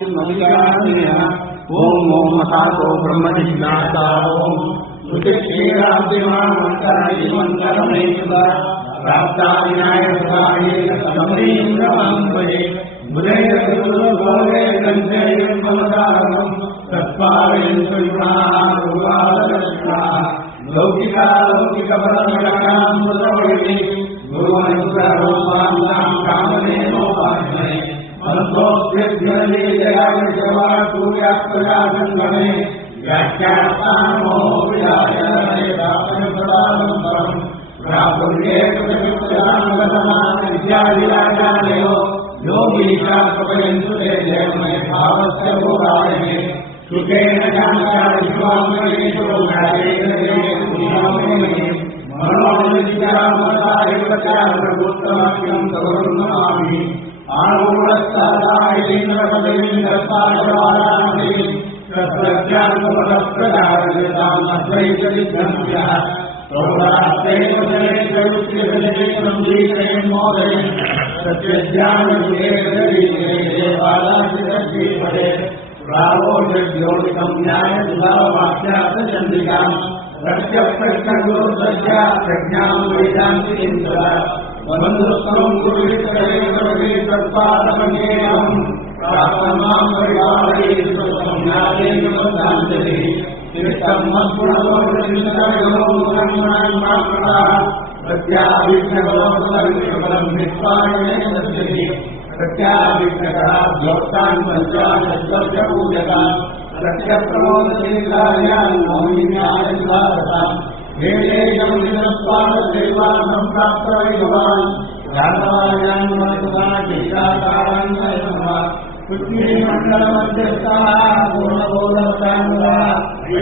ओम ओम मताको ब्रह्म जिज्ञासा ओम उत्तिष्ठेराब्धिमामन्तरमैतदा प्राप्तान्याय सुखाये समरीन्द्रमन्वये बुधैर्गुरुभोगे कञ्चैर्ममदारम् तत्पावेन्द्रयुणारुवादरक्षाः लौकिकफलमृगामृतवैति गुरुमनुग्रहोपान्तां कामधेनोपास्महे मनसोऽभ्यर्थ्यलीलयाविषवासूर्यात्मजासङ्गमे व्याख्यास्तानमो विराजनमेतापनिपदानन्तरम् प्रापुर्येकविद्यादिराजालयो योगीशात्मकयन्तु ते जयमय भावस्य भोगायमे सुखेन जानकारिष्वामयेषु गायेन मनोनित्यामतारिवचारभूतमख्यं सवर्णमामि आरूढस्तादायेन्द्रपदवीन्द्रपादवारामहे तत्प्रज्ञानपदप्रदायतामद्वैतविद्धम्यः प्रौढास्तेव जनेश्वरुच्यजनेश्वरं जीवयन्मोदये सत्यज्ञानविवेकदरीपदे प्रावोषद्योतिकं न्यायसुधावाक्यार्थचन्द्रिकाम् रक्ष्यप्रश्नगुरुसज्जा प्रज्ञां वेदान्तिं सदा बन्धुत्वं गुरुविष्टये तत्पादमङ्गेयं प्राप्तमां परिवारयेष्वं न्यायेन बन्धाञ्जलि निमित्तं मत्पुरमोक्षितयोगुणमात्मना प्रत्याभिष्णगोपरं निष्पायने दर्शति प्रत्याभिष्णकः भक्तान् पञ्चाशद्वर्षपूजकान् सत्यप्रमोदशीलायान् मोहिन्यायसारताम् वेदेशमुनिनस्वाददेवानं प्राप्तवैभवान् राघवायान् मनसुदाचिताकारान्वयः पृथ्वीमण्डलमध्यस्थाः पूर्णबोधताङ्गाः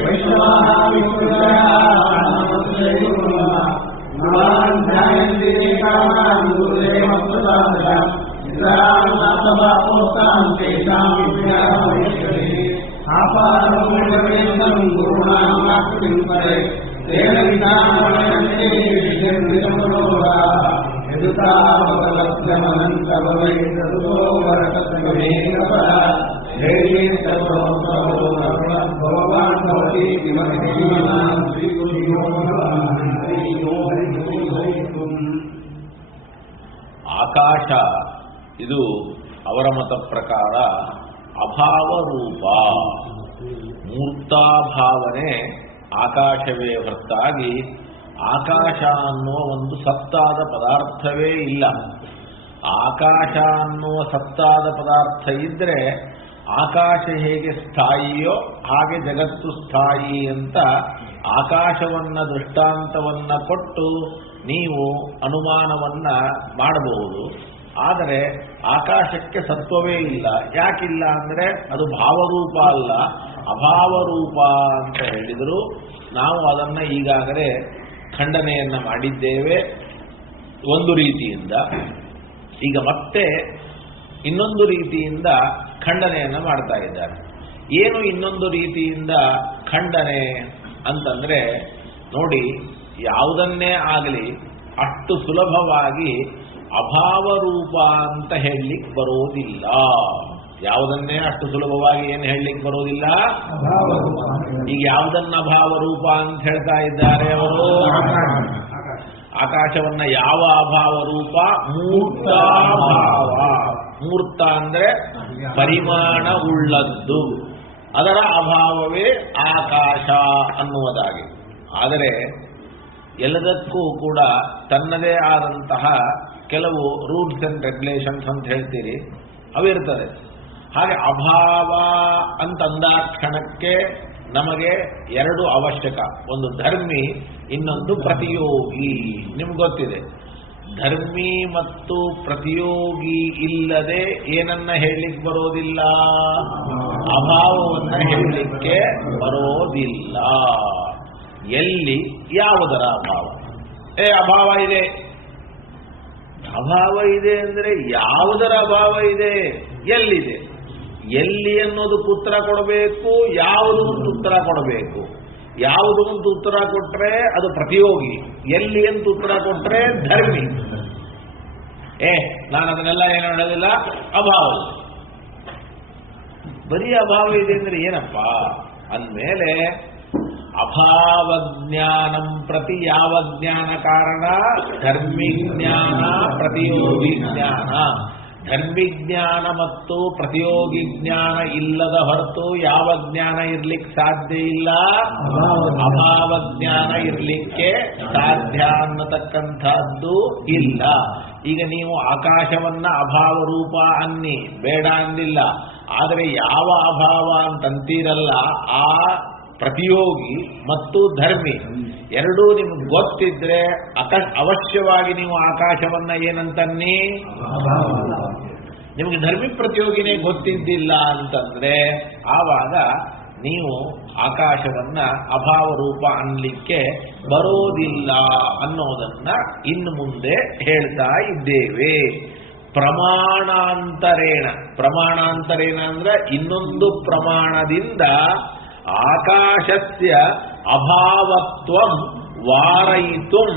वैष्णवाः विष्णुदयाः नवान् ध्यायन्ति कामान् गुरुदेवप्रसादः निद्रान् नाथभावोक्तान् तेषां विद्यामहेश्वरी आपादं गुरुणां परे तेन विधानमयन्ते विषयमनोराः यदुतावलभ्यमनन्तभवैतदुरोवरकमेकपरा धेर्ये भगवान् भवति किमहिमानां श्रीगुरुभ्यो ಆಕಾಶ ಇದು ಅವರ ಮತ ಪ್ರಕಾರ ಅಭಾವ ರೂಪ. ಮೂರ್ತಾಭಾವನೆ ಆಕಾಶವೇ ಹೊರತಾಗಿ ಆಕಾಶ ಅನ್ನುವ ಒಂದು ಸತ್ತಾದ ಪದಾರ್ಥವೇ ಇಲ್ಲ. ಆಕಾಶ ಅನ್ನುವ ಸತ್ತಾದ ಪದಾರ್ಥ ಇದ್ರೆ ಆಕಾಶ ಹೇಗೆ ಸ್ಥಾಯಿಯೋ ಹಾಗೆ ಜಗತ್ತು ಸ್ಥಾಯಿ ಅಂತ ಆಕಾಶವನ್ನ ದೃಷ್ಟಾಂತವನ್ನ ಕೊಟ್ಟು ನೀವು ಅನುಮಾನವನ್ನ ಮಾಡಬಹುದು. ಆದರೆ ಆಕಾಶಕ್ಕೆ ಸತ್ವವೇ ಇಲ್ಲ. ಯಾಕಿಲ್ಲ ಅಂದರೆ ಅದು ಭಾವರೂಪ ಅಲ್ಲ, ಅಭಾವರೂಪ ಅಂತ ಹೇಳಿದರು. ನಾವು ಅದನ್ನು ಈಗಾಗಲೇ ಖಂಡನೆಯನ್ನ ಮಾಡಿದ್ದೇವೆ ಒಂದು ರೀತಿಯಿಂದ. ಈಗ ಮತ್ತೆ ಇನ್ನೊಂದು ರೀತಿಯಿಂದ ಖಂಡನೆಯನ್ನ ಮಾಡ್ತಾ ಇದ್ದಾರೆ. ಏನು ಇನ್ನೊಂದು ರೀತಿಯಿಂದ ಖಂಡನೆ ಅಂತಂದ್ರೆ, ನೋಡಿ, ಯಾವುದನ್ನೇ ಆಗಲಿ ಅಷ್ಟು ಸುಲಭವಾಗಿ ಅಭಾವರೂಪ ಅಂತ ಹೇಳಲಿಕ್ಕೆ ಬರೋದಿಲ್ಲ. ಯಾವುದನ್ನೇ ಅಷ್ಟು ಸುಲಭವಾಗಿ ಏನು ಹೇಳಲಿಕ್ಕೆ ಬರೋದಿಲ್ಲ. ಈಗ ಯಾವುದನ್ನ ಅಭಾವರೂಪ ಅಂತ ಹೇಳ್ತಾ ಇದ್ದಾರೆ ಅವರು? ಆಕಾಶವನ್ನ ಯಾವ ಅಭಾವ ರೂಪ? ಮೂರ್ತಾಭಾವ. ಮೂರ್ತ ಅಂದ್ರೆ ಪರಿಮಾಣ ಉಳ್ಳದ್ದು, ಅದರ ಅಭಾವವೇ ಆಕಾಶ ಅನ್ನುವುದಾಗಿ. ಆದರೆ ಎಲ್ಲದಕ್ಕೂ ಕೂಡ ತನ್ನದೇ ಆದಂತಹ ಕೆಲವು ರೂಲ್ಸ್ ಅಂಡ್ ರೆಗ್ಯುಲೇಷನ್ಸ್ ಅಂತ ಹೇಳ್ತೀರಿ, ಅವಿರ್ತದೆ. ಹಾಗೆ ಅಭಾವ ಅಂತಂದಾಕ್ಷಣಕ್ಕೆ ನಮಗೆ ಎರಡು ಅವಶ್ಯಕ, ಒಂದು ಧರ್ಮಿ, ಇನ್ನೊಂದು ಪ್ರತಿಯೋಗಿ. ನಿಮ್ಗೆ ಗೊತ್ತಿದೆ, ಧರ್ಮಿ ಮತ್ತು ಪ್ರತಿಯೋಗಿ ಇಲ್ಲದೆ ಏನನ್ನ ಹೇಳಲಿಕ್ಕೆ ಬರೋದಿಲ್ಲ? ಅಭಾವವನ್ನ ಹೇಳಲಿಕ್ಕೆ ಬರೋದಿಲ್ಲ. ಎಲ್ಲಿ ಯಾವುದರ ಅಭಾವ? ಅಭಾವ ಇದೆ. ಅಭಾವ ಇದೆ ಅಂದ್ರೆ ಯಾವುದರ ಅಭಾವ ಇದೆ? ಎಲ್ಲಿದೆ? ಎಲ್ಲಿ ಅನ್ನೋದಕ್ಕೆ ಉತ್ತರ ಕೊಡಬೇಕು, ಯಾವುದಕ್ಕೆ ಉತ್ತರ ಕೊಡಬೇಕು. ಯಾವುದು ಅಂತ ಉತ್ತರ ಕೊಟ್ರೆ ಅದು ಪ್ರತಿಯೋಗಿ, ಎಲ್ಲಿ ಅಂತ ಉತ್ತರ ಕೊಟ್ರೆ ಧರ್ಮಿ. ನಾನು ಅದನ್ನೆಲ್ಲ ಏನು ಹೇಳೋದಿಲ್ಲ, ಅಭಾವ. ಬರೀ ಅಭಾವ ಇದೆ ಅಂದ್ರೆ ಏನಪ್ಪ ಅಂದಮೇಲೆ ಅಭಾವಜ್ಞಾನಂ ಪ್ರತಿ ಯಾವ ಜ್ಞಾನ ಕಾರಣ? ಧರ್ಮಿಜ್ಞಾನ ಪ್ರತಿಯೋಗಿ ಜ್ಞಾನ. ಧರ್ಮಿಜ್ಞಾನ ಮತ್ತು ಪ್ರತಿಯೋಗಿ ಜ್ಞಾನ ಇಲ್ಲದ ಹೊರತು ಯಾವ ಜ್ಞಾನ ಇರ್ಲಿಕ್ಕೆ ಸಾಧ್ಯ ಇಲ್ಲ? ಅಭಾವ ಜ್ಞಾನ ಇರ್ಲಿಕ್ಕೆ ಸಾಧ್ಯ ಅನ್ನತಕ್ಕಂಥದ್ದು ಇಲ್ಲ. ಈಗ ನೀವು ಆಕಾಶವನ್ನ ಅಭಾವ ರೂಪ ಅನ್ನಿ, ಬೇಡ ಅಂದಿಲ್ಲ. ಆದರೆ ಯಾವ ಅಭಾವ ಅಂತಂತೀರಲ್ಲ, ಆ ಪ್ರತಿಯೋಗಿ ಮತ್ತು ಧರ್ಮಿ ಎರಡೂ ನಿಮ್ಗೆ ಗೊತ್ತಿದ್ರೆ ಅವಶ್ಯವಾಗಿ ನೀವು ಆಕಾಶವನ್ನ ಏನಂತನ್ನಿ? ನಿಮಗೆ ಧರ್ಮಿ ಪ್ರತಿಯೋಗಿನೇ ಗೊತ್ತಿದ್ದಿಲ್ಲ ಅಂತಂದ್ರೆ ಆವಾಗ ನೀವು ಆಕಾಶವನ್ನ ಅಭಾವ ರೂಪ ಅನ್ನಲಿಕ್ಕೆ ಬರೋದಿಲ್ಲ ಅನ್ನೋದನ್ನ ಇನ್ನು ಮುಂದೆ ಹೇಳ್ತಾ ಇದ್ದೇವೆ. ಪ್ರಮಾಣಾಂತರೇಣ. ಪ್ರಮಾಣಾಂತರೇಣ ಅಂದ್ರೆ ಇನ್ನೊಂದು ಪ್ರಮಾಣದಿಂದ ಆಕಾಶಸ್ಯ ಅಭಾವತ್ವಂ ವಾರಯಿತುಂ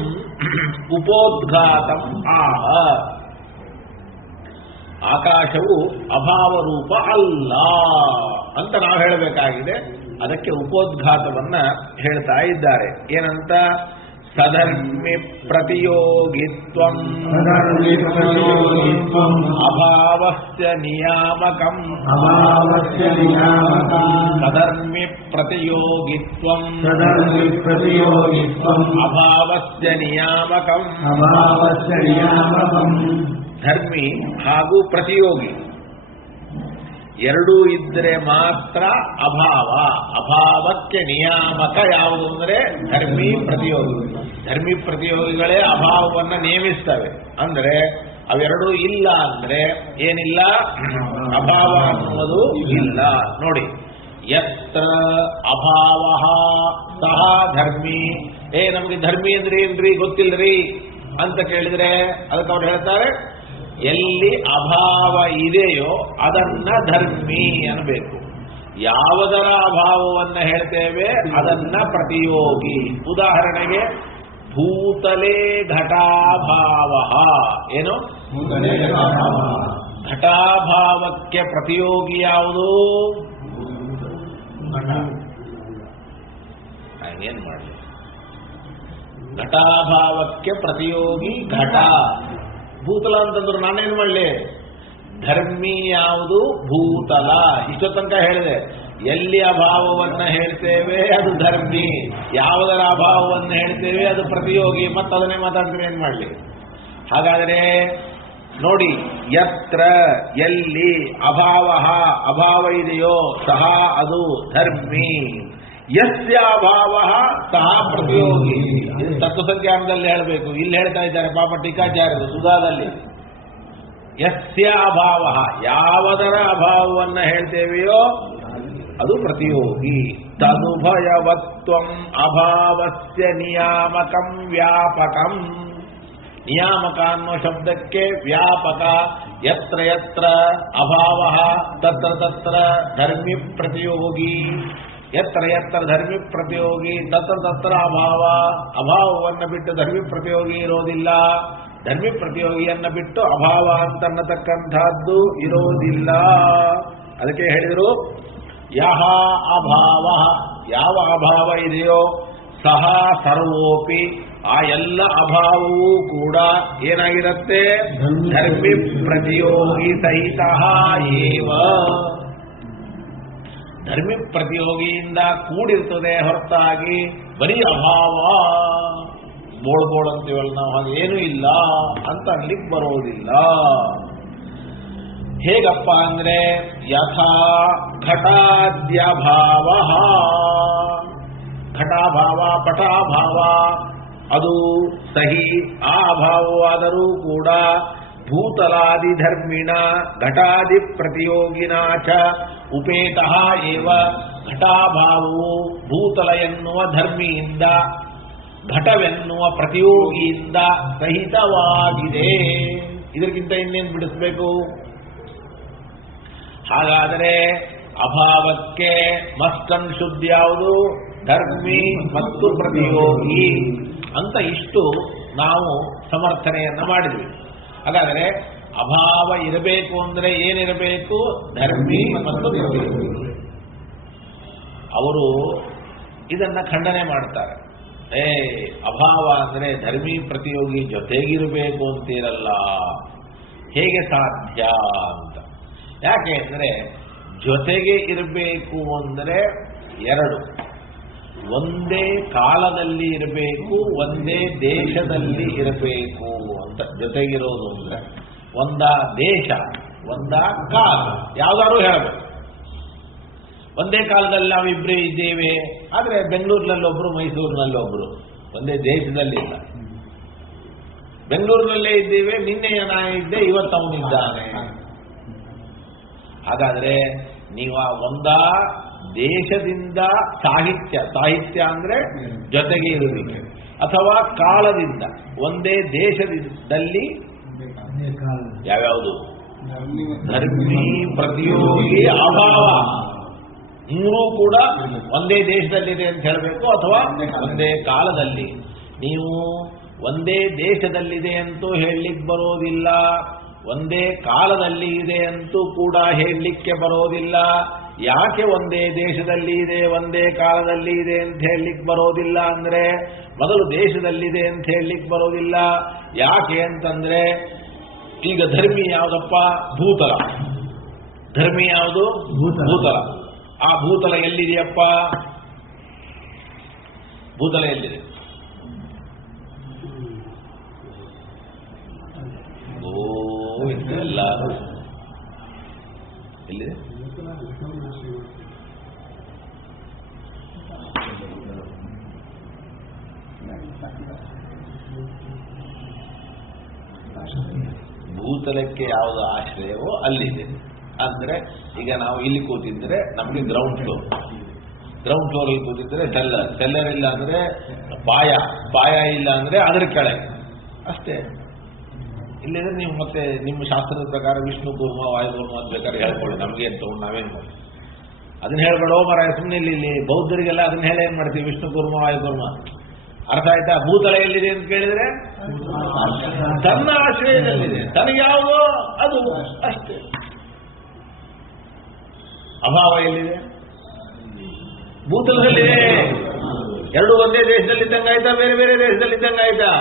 ಉಪೋದ್ಘಾತಂ ಆಹ. ಆಕಾಶವು ಅಭಾವ ರೂಪ ಅಲ್ಲ ಅಂತ ನಾವು ಹೇಳಬೇಕಾಗಿದೆ. ಅದಕ್ಕೆ ಉಪೋದ್ಘಾತವನ್ನ ಹೇಳ್ತಾ ಇದ್ದಾರೆ. ಏನಂತ? ಸಧರ್ಮಿ ಪ್ರತಿಯೋಗಿತ್ವಂ ಅಭಾವಸ್ಯ ನಿಯಾಮಕಂ. ಸಧರ್ಮಿ ಪ್ರತಿಯೋಗಿತ್ವಂ ಅಭಾವಸ್ಯ ನಿಯಾಮಕಂ. ಧರ್ಮಿ ಹಾಗೂ ಪ್ರತಿಯೋಗಿ ಎರಡೂ ಇದ್ರೆ ಮಾತ್ರ ಅಭಾವ. ಅಭಾವಕ್ಕೆ ನಿಯಾಮಕ ಯಾವುದು ಅಂದ್ರೆ ಧರ್ಮಿ ಪ್ರತಿಯೋಗಿ. ಧರ್ಮಿ ಪ್ರತಿಯೋಗಿಗಳೇ ಅಭಾವವನ್ನು ನೇಮಿಸ್ತವೆ. ಅಂದ್ರೆ ಅವೆರಡೂ ಇಲ್ಲ ಅಂದ್ರೆ ಏನಿಲ್ಲ? ಅಭಾವ ಅನ್ನುವುದು ಇಲ್ಲ. ನೋಡಿ, ಯತ್ರ ಅಭಾವ ಸಹ ಧರ್ಮಿ. ನಮ್ಗೆ ಧರ್ಮಿ ಅಂದ್ರೆ ಏನ್ರಿ ಗೊತ್ತಿಲ್ರಿ ಅಂತ ಕೇಳಿದ್ರೆ ಅದಕ್ಕೆ ಅವ್ರು ಹೇಳ್ತಾರೆ, ಎಲ್ಲಿ ಅಭಾವ ಇದೆಯೋ ಅದನ್ನ ಧರ್ಮಿ ಅನ್ನಬೇಕು. ಯಾವುದರ ಅಭಾವವನ್ನ ಹೇಳ್ತೇವೆ ಅದನ್ನ ಪ್ರತಿಯೋಗಿ. ಉದಾಹರಣೆಗೆ ಭೂತಲೇ ಘಟಾಭಾವ. ಏನು? ಘಟಾಭಾವಕ್ಕೆ ಪ್ರತಿಯೋಗಿ ಯಾವುದು? ಏನ್ ಮಾಡಿ? ಘಟಾಭಾವಕ್ಕೆ ಪ್ರತಿಯೋಗಿ ಘಟ. ಭೂತಲ ಅಂತಂದ್ರು ನಾನೇನು ಮಾಡಲಿ? ಧರ್ಮಿ ಯಾವುದು? ಭೂತಲ. ಇಷ್ಟೋ ತನಕ ಹೇಳಿದೆ. ಎಲ್ಲಿ ಅಭಾವವನ್ನ ಹೇಳ್ತೇವೆ ಅದು ಧರ್ಮಿ, ಯಾವುದರ ಅಭಾವವನ್ನು ಹೇಳ್ತೇವೆ ಅದು ಪ್ರತಿಯೋಗಿ. ಮತ್ತದನ್ನೇ ಮಾತಾಡ್ತೀವಿ, ಏನ್ ಮಾಡಲಿ? ಹಾಗಾದರೆ ನೋಡಿ, ಯತ್ರ ಎಲ್ಲಿ ಅಭಾವ ಅಭಾವ ಇದೆಯೋ ಸಹ ಅದು ಧರ್ಮಿ. ಯಸ್ಯ ಅಭಾವ ಸಹ ಪ್ರತಿಯೋಗಿ. ಇದು ತತ್ವಸಂಖ್ಯಾನದಲ್ಲಿ ಹೇಳಬೇಕು. ಇಲ್ಲಿ ಹೇಳ್ತಾ ಇದ್ದಾರೆ ಪಾಪ ಟೀಕಾಚಾರ್ಯರು ಸುಧಾದಲ್ಲಿ. ಯಸ್ಯ ಅಭಾವ, ಯಾವುದರ ಅಭಾವವನ್ನ ಹೇಳ್ತೇವೆಯೋ ಅದು ಪ್ರತಿಯೋಗಿ. ತದುಭಯವತ್ವಂ ಅಭಾವಸ್ಯ ನಿಯಾಮಕಂ ವ್ಯಾಪಕಂ. ನಿಯಾಮಕ ಅನ್ನೋ ಶಬ್ದಕ್ಕೆ ವ್ಯಾಪಕ. ಯತ್ರ ಯತ್ರ ಅಭಾವ ತತ್ರ ತತ್ರ ಧರ್ಮಿ ಪ್ರತಿಯೋಗಿ. ಯತ್ರ ಯತ್ರ ಧರ್ಮಿ ಪ್ರತಿಯೋಗಿ ತತ್ರ ತತ್ರ ಅಭಾವ. ಅಭಾವವನ್ನು ಬಿಟ್ಟು ಧರ್ಮಿ ಪ್ರತಿಯೋಗಿ ಇರೋದಿಲ್ಲ. ಧರ್ಮಿ ಪ್ರತಿಯೋಗಿಯನ್ನ ಬಿಟ್ಟು ಅಭಾವ ಅಂತನ್ನತಕ್ಕಂಥದ್ದು ಇರೋದಿಲ್ಲ. ಅದಕ್ಕೆ ಹೇಳಿದರು, ಯಹ ಅಭಾವ, ಯಾವ ಅಭಾವ ಇದೆಯೋ ಸಹ ಸರ್ವೋಪಿ, ಆ ಎಲ್ಲ ಅಭಾವವೂ ಕೂಡ ಏನಾಗಿರುತ್ತೆ? ಧರ್ಮಿ ಪ್ರತಿಯೋಗಿ ಸಹಿತ ಏವ. ಧರ್ಮಿ ಪ್ರತಿಯೋಗಿಯಿಂದ ಕೂಡಿರ್ತದೆ ಹೊರತಾಗಿ ಬರೀ ಅಭಾವ ಬೋಳ್ ಅಂತೀವಲ್ಲ ನಾವು, ಹಾಗೇನೂ ಇಲ್ಲ ಅಂತ ಅನ್ಲಿಕ್ಕೆ ಬರೋದಿಲ್ಲ. ಹೇಗಪ್ಪ ಅಂದ್ರೆ ಯಥಾ ಘಟಾದ್ಯಭಾವ, ಘಟಾಭಾವ ಪಟಾಭಾವ ಅದು ಸಹಿ, ಆ ಅಭಾವವಾದರೂ ಕೂಡ ಭೂತಲಾದಿ ಧರ್ಮಿಣ ಘಟಾದಿ ಪ್ರತಿಯೋಗಿನ ಚ ಉಪೇತಃ ಏವ. ಘಟಾಭಾವವು ಭೂತಲ ಎನ್ನುವ ಧರ್ಮಿಯಿಂದ ಘಟವೆನ್ನುವ ಪ್ರತಿಯೋಗಿಯಿಂದ ಸಹಿತವಾಗಿದೆ. ಇದಕ್ಕಿಂತ ಇನ್ನೇನು ಬಿಡಿಸಬೇಕು? ಹಾಗಾದರೆ ಅಭಾವಕ್ಕೆ ಮಸ್ತನ್ ಶುದ್ಧ ಯಾವುದು? ಧರ್ಮಿ ಮತ್ತು ಪ್ರತಿಯೋಗಿ ಅಂತ ಇಷ್ಟು ನಾವು ಸಮರ್ಥನೆಯನ್ನ ಮಾಡಿದ್ವಿ. ಹಾಗಾದರೆ ಅಭಾವ ಇರಬೇಕು ಅಂದ್ರೆ ಏನಿರಬೇಕು? ಧರ್ಮಿ ಮತ್ತು ಪ್ರತಿಯೋಗಿ. ಅವರು ಇದನ್ನ ಖಂಡನೆ ಮಾಡ್ತಾರೆ. ಅಭಾವ ಅಂದ್ರೆ ಧರ್ಮಿ ಪ್ರತಿಯೋಗಿ ಜೊತೆಗಿರಬೇಕು ಅಂತೀರಲ್ಲ, ಹೇಗೆ ಸಾಧ್ಯ ಅಂತ. ಯಾಕೆ ಅಂದ್ರೆ ಜೊತೆಗೆ ಇರಬೇಕು ಅಂದ್ರೆ ಎರಡು, ಒಂದೇ ಕಾಲದಲ್ಲಿ ಇರಬೇಕು, ಒಂದೇ ದೇಶದಲ್ಲಿ ಇರಬೇಕು ಅಂತ. ಜೊತೆಗಿರೋದು ಅಂದ್ರೆ ಒಂದ ದೇಶ, ಒಂದ ಕಾಲ, ಯಾವ್ದಾದ್ರು ಹೇಳಬೇಕು. ಒಂದೇ ಕಾಲದಲ್ಲಿ ನಾವಿಬ್ಬರೇ ಇದ್ದೇವೆ, ಆದರೆ ಬೆಂಗಳೂರಿನಲ್ಲೊಬ್ರು, ಮೈಸೂರಿನಲ್ಲೊಬ್ರು, ಒಂದೇ ದೇಶದಲ್ಲಿಲ್ಲ. ಬೆಂಗಳೂರಿನಲ್ಲೇ ಇದ್ದೇವೆ, ನಿನ್ನೆ ನಾ ಇದ್ದೆ, ಇವತ್ತು ಅವನಿದ್ದಾನೆ. ಹಾಗಾದ್ರೆ ನೀವು ಒಂದ ದೇಶದಿಂದ ಸಾಹಿತ್ಯ ಅಂದ್ರೆ ಜೊತೆಗೆ ಇರುವಿಕೆ, ಅಥವಾ ಕಾಲದಿಂದ ಒಂದೇ ದೇಶದಲ್ಲಿ ಯಾವ್ಯಾವುದು? ಧರ್ಮಿ ಪ್ರತಿಯೋಗಿ ಅಭಾವ ಮೂರೂ ಕೂಡ ಒಂದೇ ದೇಶದಲ್ಲಿದೆ ಅಂತ ಹೇಳಬೇಕು, ಅಥವಾ ಒಂದೇ ಕಾಲದಲ್ಲಿ. ನೀವು ಒಂದೇ ದೇಶದಲ್ಲಿದೆ ಅಂತೂ ಹೇಳಲಿಕ್ಕೆ ಬರೋದಿಲ್ಲ, ಒಂದೇ ಕಾಲದಲ್ಲಿ ಇದೆ ಅಂತೂ ಕೂಡ ಹೇಳಲಿಕ್ಕೆ ಬರೋದಿಲ್ಲ. ಯಾಕೆ ಒಂದೇ ದೇಶದಲ್ಲಿ ಇದೆ, ಒಂದೇ ಕಾಲದಲ್ಲಿ ಇದೆ ಅಂತ ಹೇಳಲಿಕ್ಕೆ ಬರೋದಿಲ್ಲ ಅಂದ್ರೆ, ಮೊದಲು ದೇಶದಲ್ಲಿದೆ ಅಂತ ಹೇಳಲಿಕ್ಕೆ ಬರೋದಿಲ್ಲ. ಯಾಕೆ ಅಂತಂದ್ರೆ, ಈಗ ಧರ್ಮಿ ಯಾವುದಪ್ಪ? ಭೂತಲ. ಧರ್ಮಿ ಯಾವುದು? ಭೂತಲ. ಆ ಭೂತಲ ಎಲ್ಲಿದೆಯಪ್ಪ? ಭೂತಲ ಎಲ್ಲಿದೆ? ಎಲ್ಲ ಎಲ್ಲಿದೆ? ಭೂತಲಕ್ಕೆ ಯಾವುದು ಆಶ್ರಯವೋ ಅಲ್ಲಿದೆ. ಅಂದ್ರೆ ಈಗ ನಾವು ಇಲ್ಲಿ ಕೂತಿದ್ರೆ ನಮಗೆ ಗ್ರೌಂಡ್ ಫ್ಲೋರ್ ಅಲ್ಲಿ ಕೂತಿದ್ರೆ ಸೆಲ್ಲರ್ ಇಲ್ಲ ಅಂದ್ರೆ ಪಾಯ ಇಲ್ಲ ಅಂದ್ರೆ ಅದರ ಕೆಳಗೆ ಅಷ್ಟೇ. ಇಲ್ಲಿದ್ರೆ ನೀವು ಮತ್ತೆ ನಿಮ್ಮ ಶಾಸ್ತ್ರದ ಪ್ರಕಾರ ವಿಷ್ಣು ಕೂರ್ಮ, ವಾಯುಕೂರ್ಮ ಅಂತ ಬೇಕಾದ್ರೆ ಹೇಳ್ಕೊಳ್ಳಿ, ನಮ್ಗೆ ಅಂತ ತಗೊಂಡು ನಾವೇನ್ ಮಾಡ್ತೀವಿ? ಅದನ್ನ ಹೇಳ್ಬೇಡ ಮರ, ಸುಮ್ಮನೆ ಇಲ್ಲಿ ಬೌದ್ಧರಿಗೆಲ್ಲ ಅದನ್ನ ಹೇಳಿ ಏನ್ ಮಾಡ್ತೀವಿ? ವಿಷ್ಣು ಕೂರ್ಮ, ವಾಯುಕೂರ್ಮ. ಅರ್ಥ ಆಯ್ತಾ? ಭೂತಲ ಎಲ್ಲಿದೆ ಅಂತ ಕೇಳಿದ್ರೆ ತನ್ನ ಆಶ್ರಯದಲ್ಲಿದೆ, ತನಗೆ ಯಾವುದೋ ಅದು ಅಷ್ಟೇ. ಅಭಾವ ಎಲ್ಲಿದೆ? ಭೂತಲದಲ್ಲಿದೆ. ಎರಡು ಒಂದೇ ದೇಶದಲ್ಲಿದ್ದಂಗಾಯ್ತಾ? ಬೇರೆ ಬೇರೆ ದೇಶದಲ್ಲಿದ್ದಂಗಾಯ್ತಾ?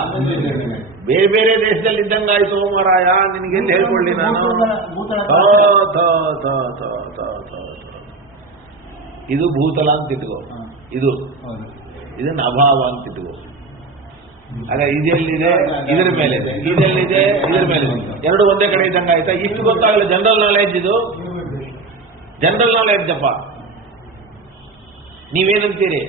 ಬೇರೆ ಬೇರೆ ದೇಶದಲ್ಲಿದ್ದಂಗಾಯ್ತು ಮಹಾರಾಯ. ನಿನಗೆಲ್ಲಿ ಹೇಳ್ಕೊಳ್ಳಿ ನಾನು? ಇದು ಭೂತಲ ಅಂತ ಇಟ್ಕೋ, ಇದನ್ನ ಅಭಾವ ಅಂತ ಇಟ್ಕೋ. ಆಗ ಇದೆಲ್ಲಿದೆ? ಇದರ ಮೇಲೆ ಇದೆ. ಇದೆಲ್ಲಿದೆ? ಇದರ ಮೇಲೆ ಇದೆ. ಎರಡು ಒಂದೇ ಕಡೆ ಇದ್ದಂಗಾಯ್ತಾ? ಇಷ್ಟು ಗೊತ್ತಾಗಲ್ಲ. ಜನರಲ್ ನಾಲೆಡ್ಜ್ ಇದು, ಜನರಲ್ ನಾಲೆಡ್ಜ್ ಅಪ್ಪ. ನೀವೇನಂತೀರಿ?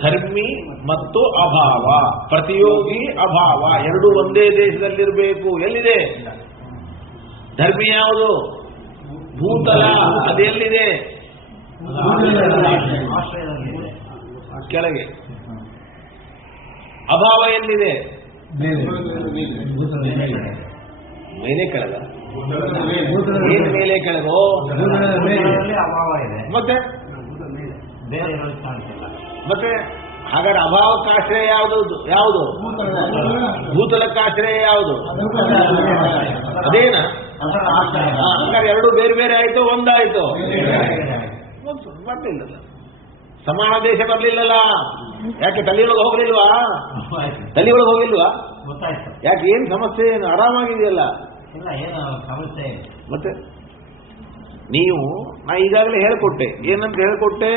ಧರ್ಮಿ ಮತ್ತು ಅಭಾವ, ಪ್ರತಿಯೋಗಿ ಅಭಾವ ಎರಡು ಒಂದೇ ದೇಶದಲ್ಲಿರಬೇಕು. ಎಲ್ಲಿದೆ? ಧರ್ಮಿ ಯಾವುದು? ಭೂತಲ. ಅದೆಲ್ಲಿದೆ? ಕೆಳಗೆ. ಅಭಾವ ಎಲ್ಲಿದೆ? ಮೇಲೆ ಕೆಳಗ. ಏನ್ ಮೇಲೆ ಕೆಳಗೋ? ಮತ್ತೆ ಮತ್ತೆ ಹಾಗಾದ್ರೆ ಅಭಾವಕ್ಕಾಶ್ರಯ ಯಾವುದು? ಭೂತಲಕ್ಕಾಶ್ರಯ ಯಾವುದು? ಅದೇನ? ಹಾಗಾದ್ರೆ ಎರಡು ಬೇರೆ ಬೇರೆ ಆಯ್ತು, ಒಂದಾಯ್ತು? ಬರ್ಲಿಲ್ಲಲ್ಲ, ಸಮಾನ ದೇಶ ಬರ್ಲಿಲ್ಲಲ್ಲ. ಯಾಕೆ ತಲೆಯೊಳಗೆ ಹೋಗ್ಲಿಲ್ವಾ? ತಲೆಯೊಳಗೆ ಹೋಗಿಲ್ವಾ? ಯಾಕೆ? ಏನ್ ಸಮಸ್ಯೆ? ಏನು ಆರಾಮಾಗಿದೆಯಲ್ಲ? ಮತ್ತೆ ನೀವು ನಾ ಈಗಾಗಲೇ ಹೇಳ್ಕೊಟ್ಟೆ. ಏನಂತ ಹೇಳ್ಕೊಟ್ಟೆ?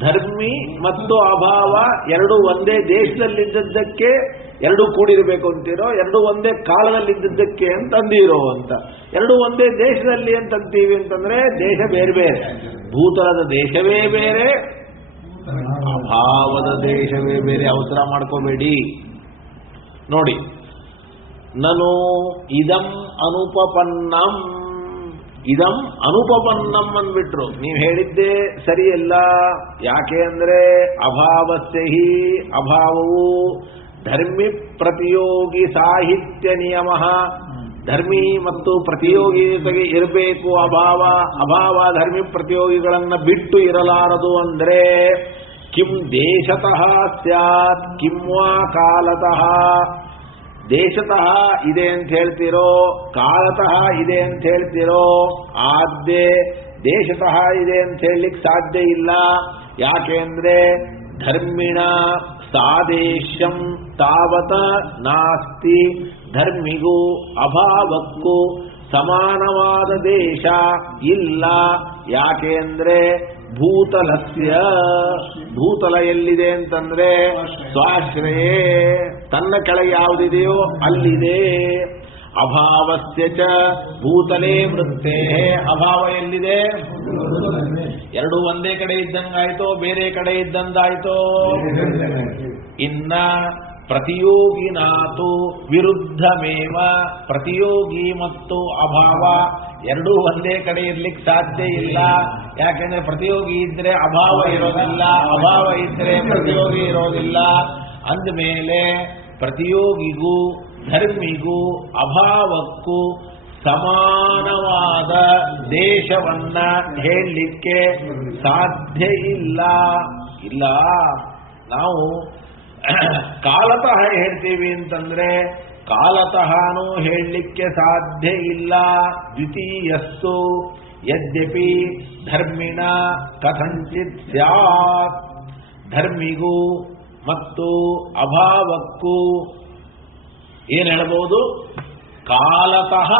ಧರ್ಮಿ ಮತ್ತು ಅಭಾವ ಎರಡು ಒಂದೇ ದೇಶದಲ್ಲಿದ್ದದ್ದಕ್ಕೆ ಎರಡು ಕೂಡಿರಬೇಕು ಅಂತೀರೋ, ಎರಡು ಒಂದೇ ಕಾಲದಲ್ಲಿದ್ದದ್ದಕ್ಕೆ ಅಂತಂದಿರೋ ಅಂತ. ಎರಡು ಒಂದೇ ದೇಶದಲ್ಲಿ ಅಂತಂತೀವಿ ಅಂತಂದ್ರೆ ದೇಶ ಬೇರೆ ಬೇರೆ. ಭೂತಲದ ದೇಶವೇ ಬೇರೆ, ಅಭಾವದ ದೇಶವೇ ಬೇರೆ. ಅವಸರ ಮಾಡ್ಕೋಬೇಡಿ. ನೋಡಿ, ನನು ಇದಂ ಅನುಪಪನ್ನಂ, ಇದಂ ಅನುಪಪನ್ನಂ ಅಂದ್ಬಿಟ್ರು. ನೀವು ಹೇಳಿದ್ದೆ ಸರಿಯಲ್ಲ. ಯಾಕೆ ಅಂದ್ರೆ ಅಭಾವಸ್ಯ ಹಿ, ಅಭಾವವು ಧರ್ಮಿ ಪ್ರತಿಯೋಗಿ ಸಾಹಿತ್ಯ ನಿಯಮ. ಧರ್ಮಿ ಮತ್ತು ಪ್ರತಿಯೋಗಿ ಜೊತೆಗೆ ಇರಬೇಕು ಅಭಾವ ಧರ್ಮಿ ಪ್ರತಿಯೋಗಿಗಳನ್ನ ಬಿಟ್ಟು ಇರಲಾರದು. ಅಂದ್ರೆ ಕಿಂ ದೇಶತಃ ಸ್ಯಾತ್ ಕಿಂ ವಾ ಕಾಲತಃ. ದೇಶತಃ ಇದೆ ಅಂತ ಹೇಳ್ತಿರೋ, ಕಾಲತಃ ಇದೆ ಅಂತ ಹೇಳ್ತಿರೋ, ಆದ್ಯ ದೇಶತಃ ಇದೆ ಅಂತ ಹೇಳಲಿಕ್ಕೆ ಸಾಧ್ಯ ಇಲ್ಲ. ಯಾಕೆಂದ್ರೆ ಧರ್ಮಿಣ ಸಾದೇಶಂ ತಾವತ ನಾಸ್ತಿ. ಧರ್ಮಿಗೂ ಅಭಾವಕ್ಕೂ ಸಮಾನವಾದ ದೇಶ ಇಲ್ಲ. ಯಾಕೆಂದ್ರೆ ಭೂತಲಸ್ಯ, ಭೂತಲ ಎಲ್ಲಿದೆ ಅಂತಂದ್ರೆ ಸ್ವಾಶ್ರಯೇ, ತನ್ನ ಕೆಳಗೆ ಯಾವುದಿದೆಯೋ ಅಲ್ಲಿದೆ. ಅಭಾವಸ್ಯ ಚ ಭೂತಲೇ ವೃತ್ತೇ, ಅಭಾವ ಎಲ್ಲಿದೆ? ಎರಡು ಒಂದೇ ಕಡೆ ಇದ್ದಂಗಾಯ್ತೋ ಬೇರೆ ಕಡೆ ಇದ್ದಂದಾಯ್ತೋ? ಇನ್ನ ಪ್ರತಿಯೋಗಿನಾತು ವಿರುದ್ಧಮೇವ, ಪ್ರತಿಯೋಗಿ ಮತ್ತು ಅಭಾವ ಎರಡೂ ಒಂದೇ ಕಡೆ ಇರ್ಲಿಕ್ಕೆ ಸಾಧ್ಯ ಇಲ್ಲ. ಯಾಕೆಂದ್ರೆ ಪ್ರತಿಯೋಗಿ ಇದ್ರೆ ಅಭಾವ ಇರೋದಿಲ್ಲ, ಅಭಾವ ಇದ್ರೆ ಪ್ರತಿಯೋಗಿ ಇರೋದಿಲ್ಲ. ಅಂದಮೇಲೆ ಪ್ರತಿಯೋಗಿಗೂ ಧರ್ಮಿಗೂ ಅಭಾವಕ್ಕೂ ಸಮಾನವಾದ ದೇಶವನ್ನ ಹೇಳಲಿಕ್ಕೆ ಸಾಧ್ಯ ಇಲ್ಲ. ಇಲ್ಲ, ನಾವು ಕಾಲತಃ ಹೇಳ್ತೀವಿ ಅಂತಂದ್ರೆ ಕಾಲತಃನೂ ಹೇಳಲಿಕ್ಕೆ ಸಾಧ್ಯ ಇಲ್ಲ. ದ್ವಿತೀಯಸ್ತು ಯದ್ಯಪಿ ಧರ್ಮಿಣ ಕಥಂಚಿತ್ ಸ್ಯಾತ್, ಧರ್ಮಿಗೂ ಮತ್ತು ಅಭಾವಕ್ಕೂ ಏನು ಹೇಳಬಹುದು? ಕಾಲತಃ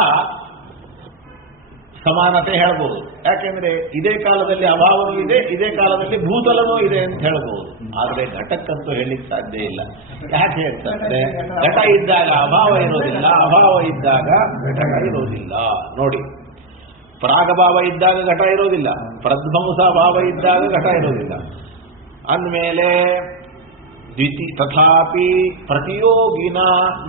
ಸಮಾನತೆ ಹೇಳ್ಬೋದು. ಯಾಕೆಂದ್ರೆ ಇದೇ ಕಾಲದಲ್ಲಿ ಅಭಾವನೂ ಇದೆ, ಇದೇ ಕಾಲದಲ್ಲಿ ಭೂತಲನೂ ಇದೆ ಅಂತ ಹೇಳ್ಬೋದು. ಆದರೆ ಘಟಕ್ಕಂತೂ ಹೇಳಲಿಕ್ಕೆ ಸಾಧ್ಯ ಇಲ್ಲ. ಯಾಕೆ ಹೇಳ್ತಾರೆ? ಘಟ ಇದ್ದಾಗ ಅಭಾವ ಇರೋದಿಲ್ಲ, ಅಭಾವ ಇದ್ದಾಗ ಘಟ ಇರೋದಿಲ್ಲ. ನೋಡಿ, ಪ್ರಾಗಭಾವ ಇದ್ದಾಗ ಘಟ ಇರೋದಿಲ್ಲ, ಪ್ರಧ್ವಂಸ ಭಾವ ಇದ್ದಾಗ ಘಟ ಇರೋದಿಲ್ಲ. ಅಂದಮೇಲೆ ತಥಾಪಿ ಪ್ರತಿಯೋಗಿನ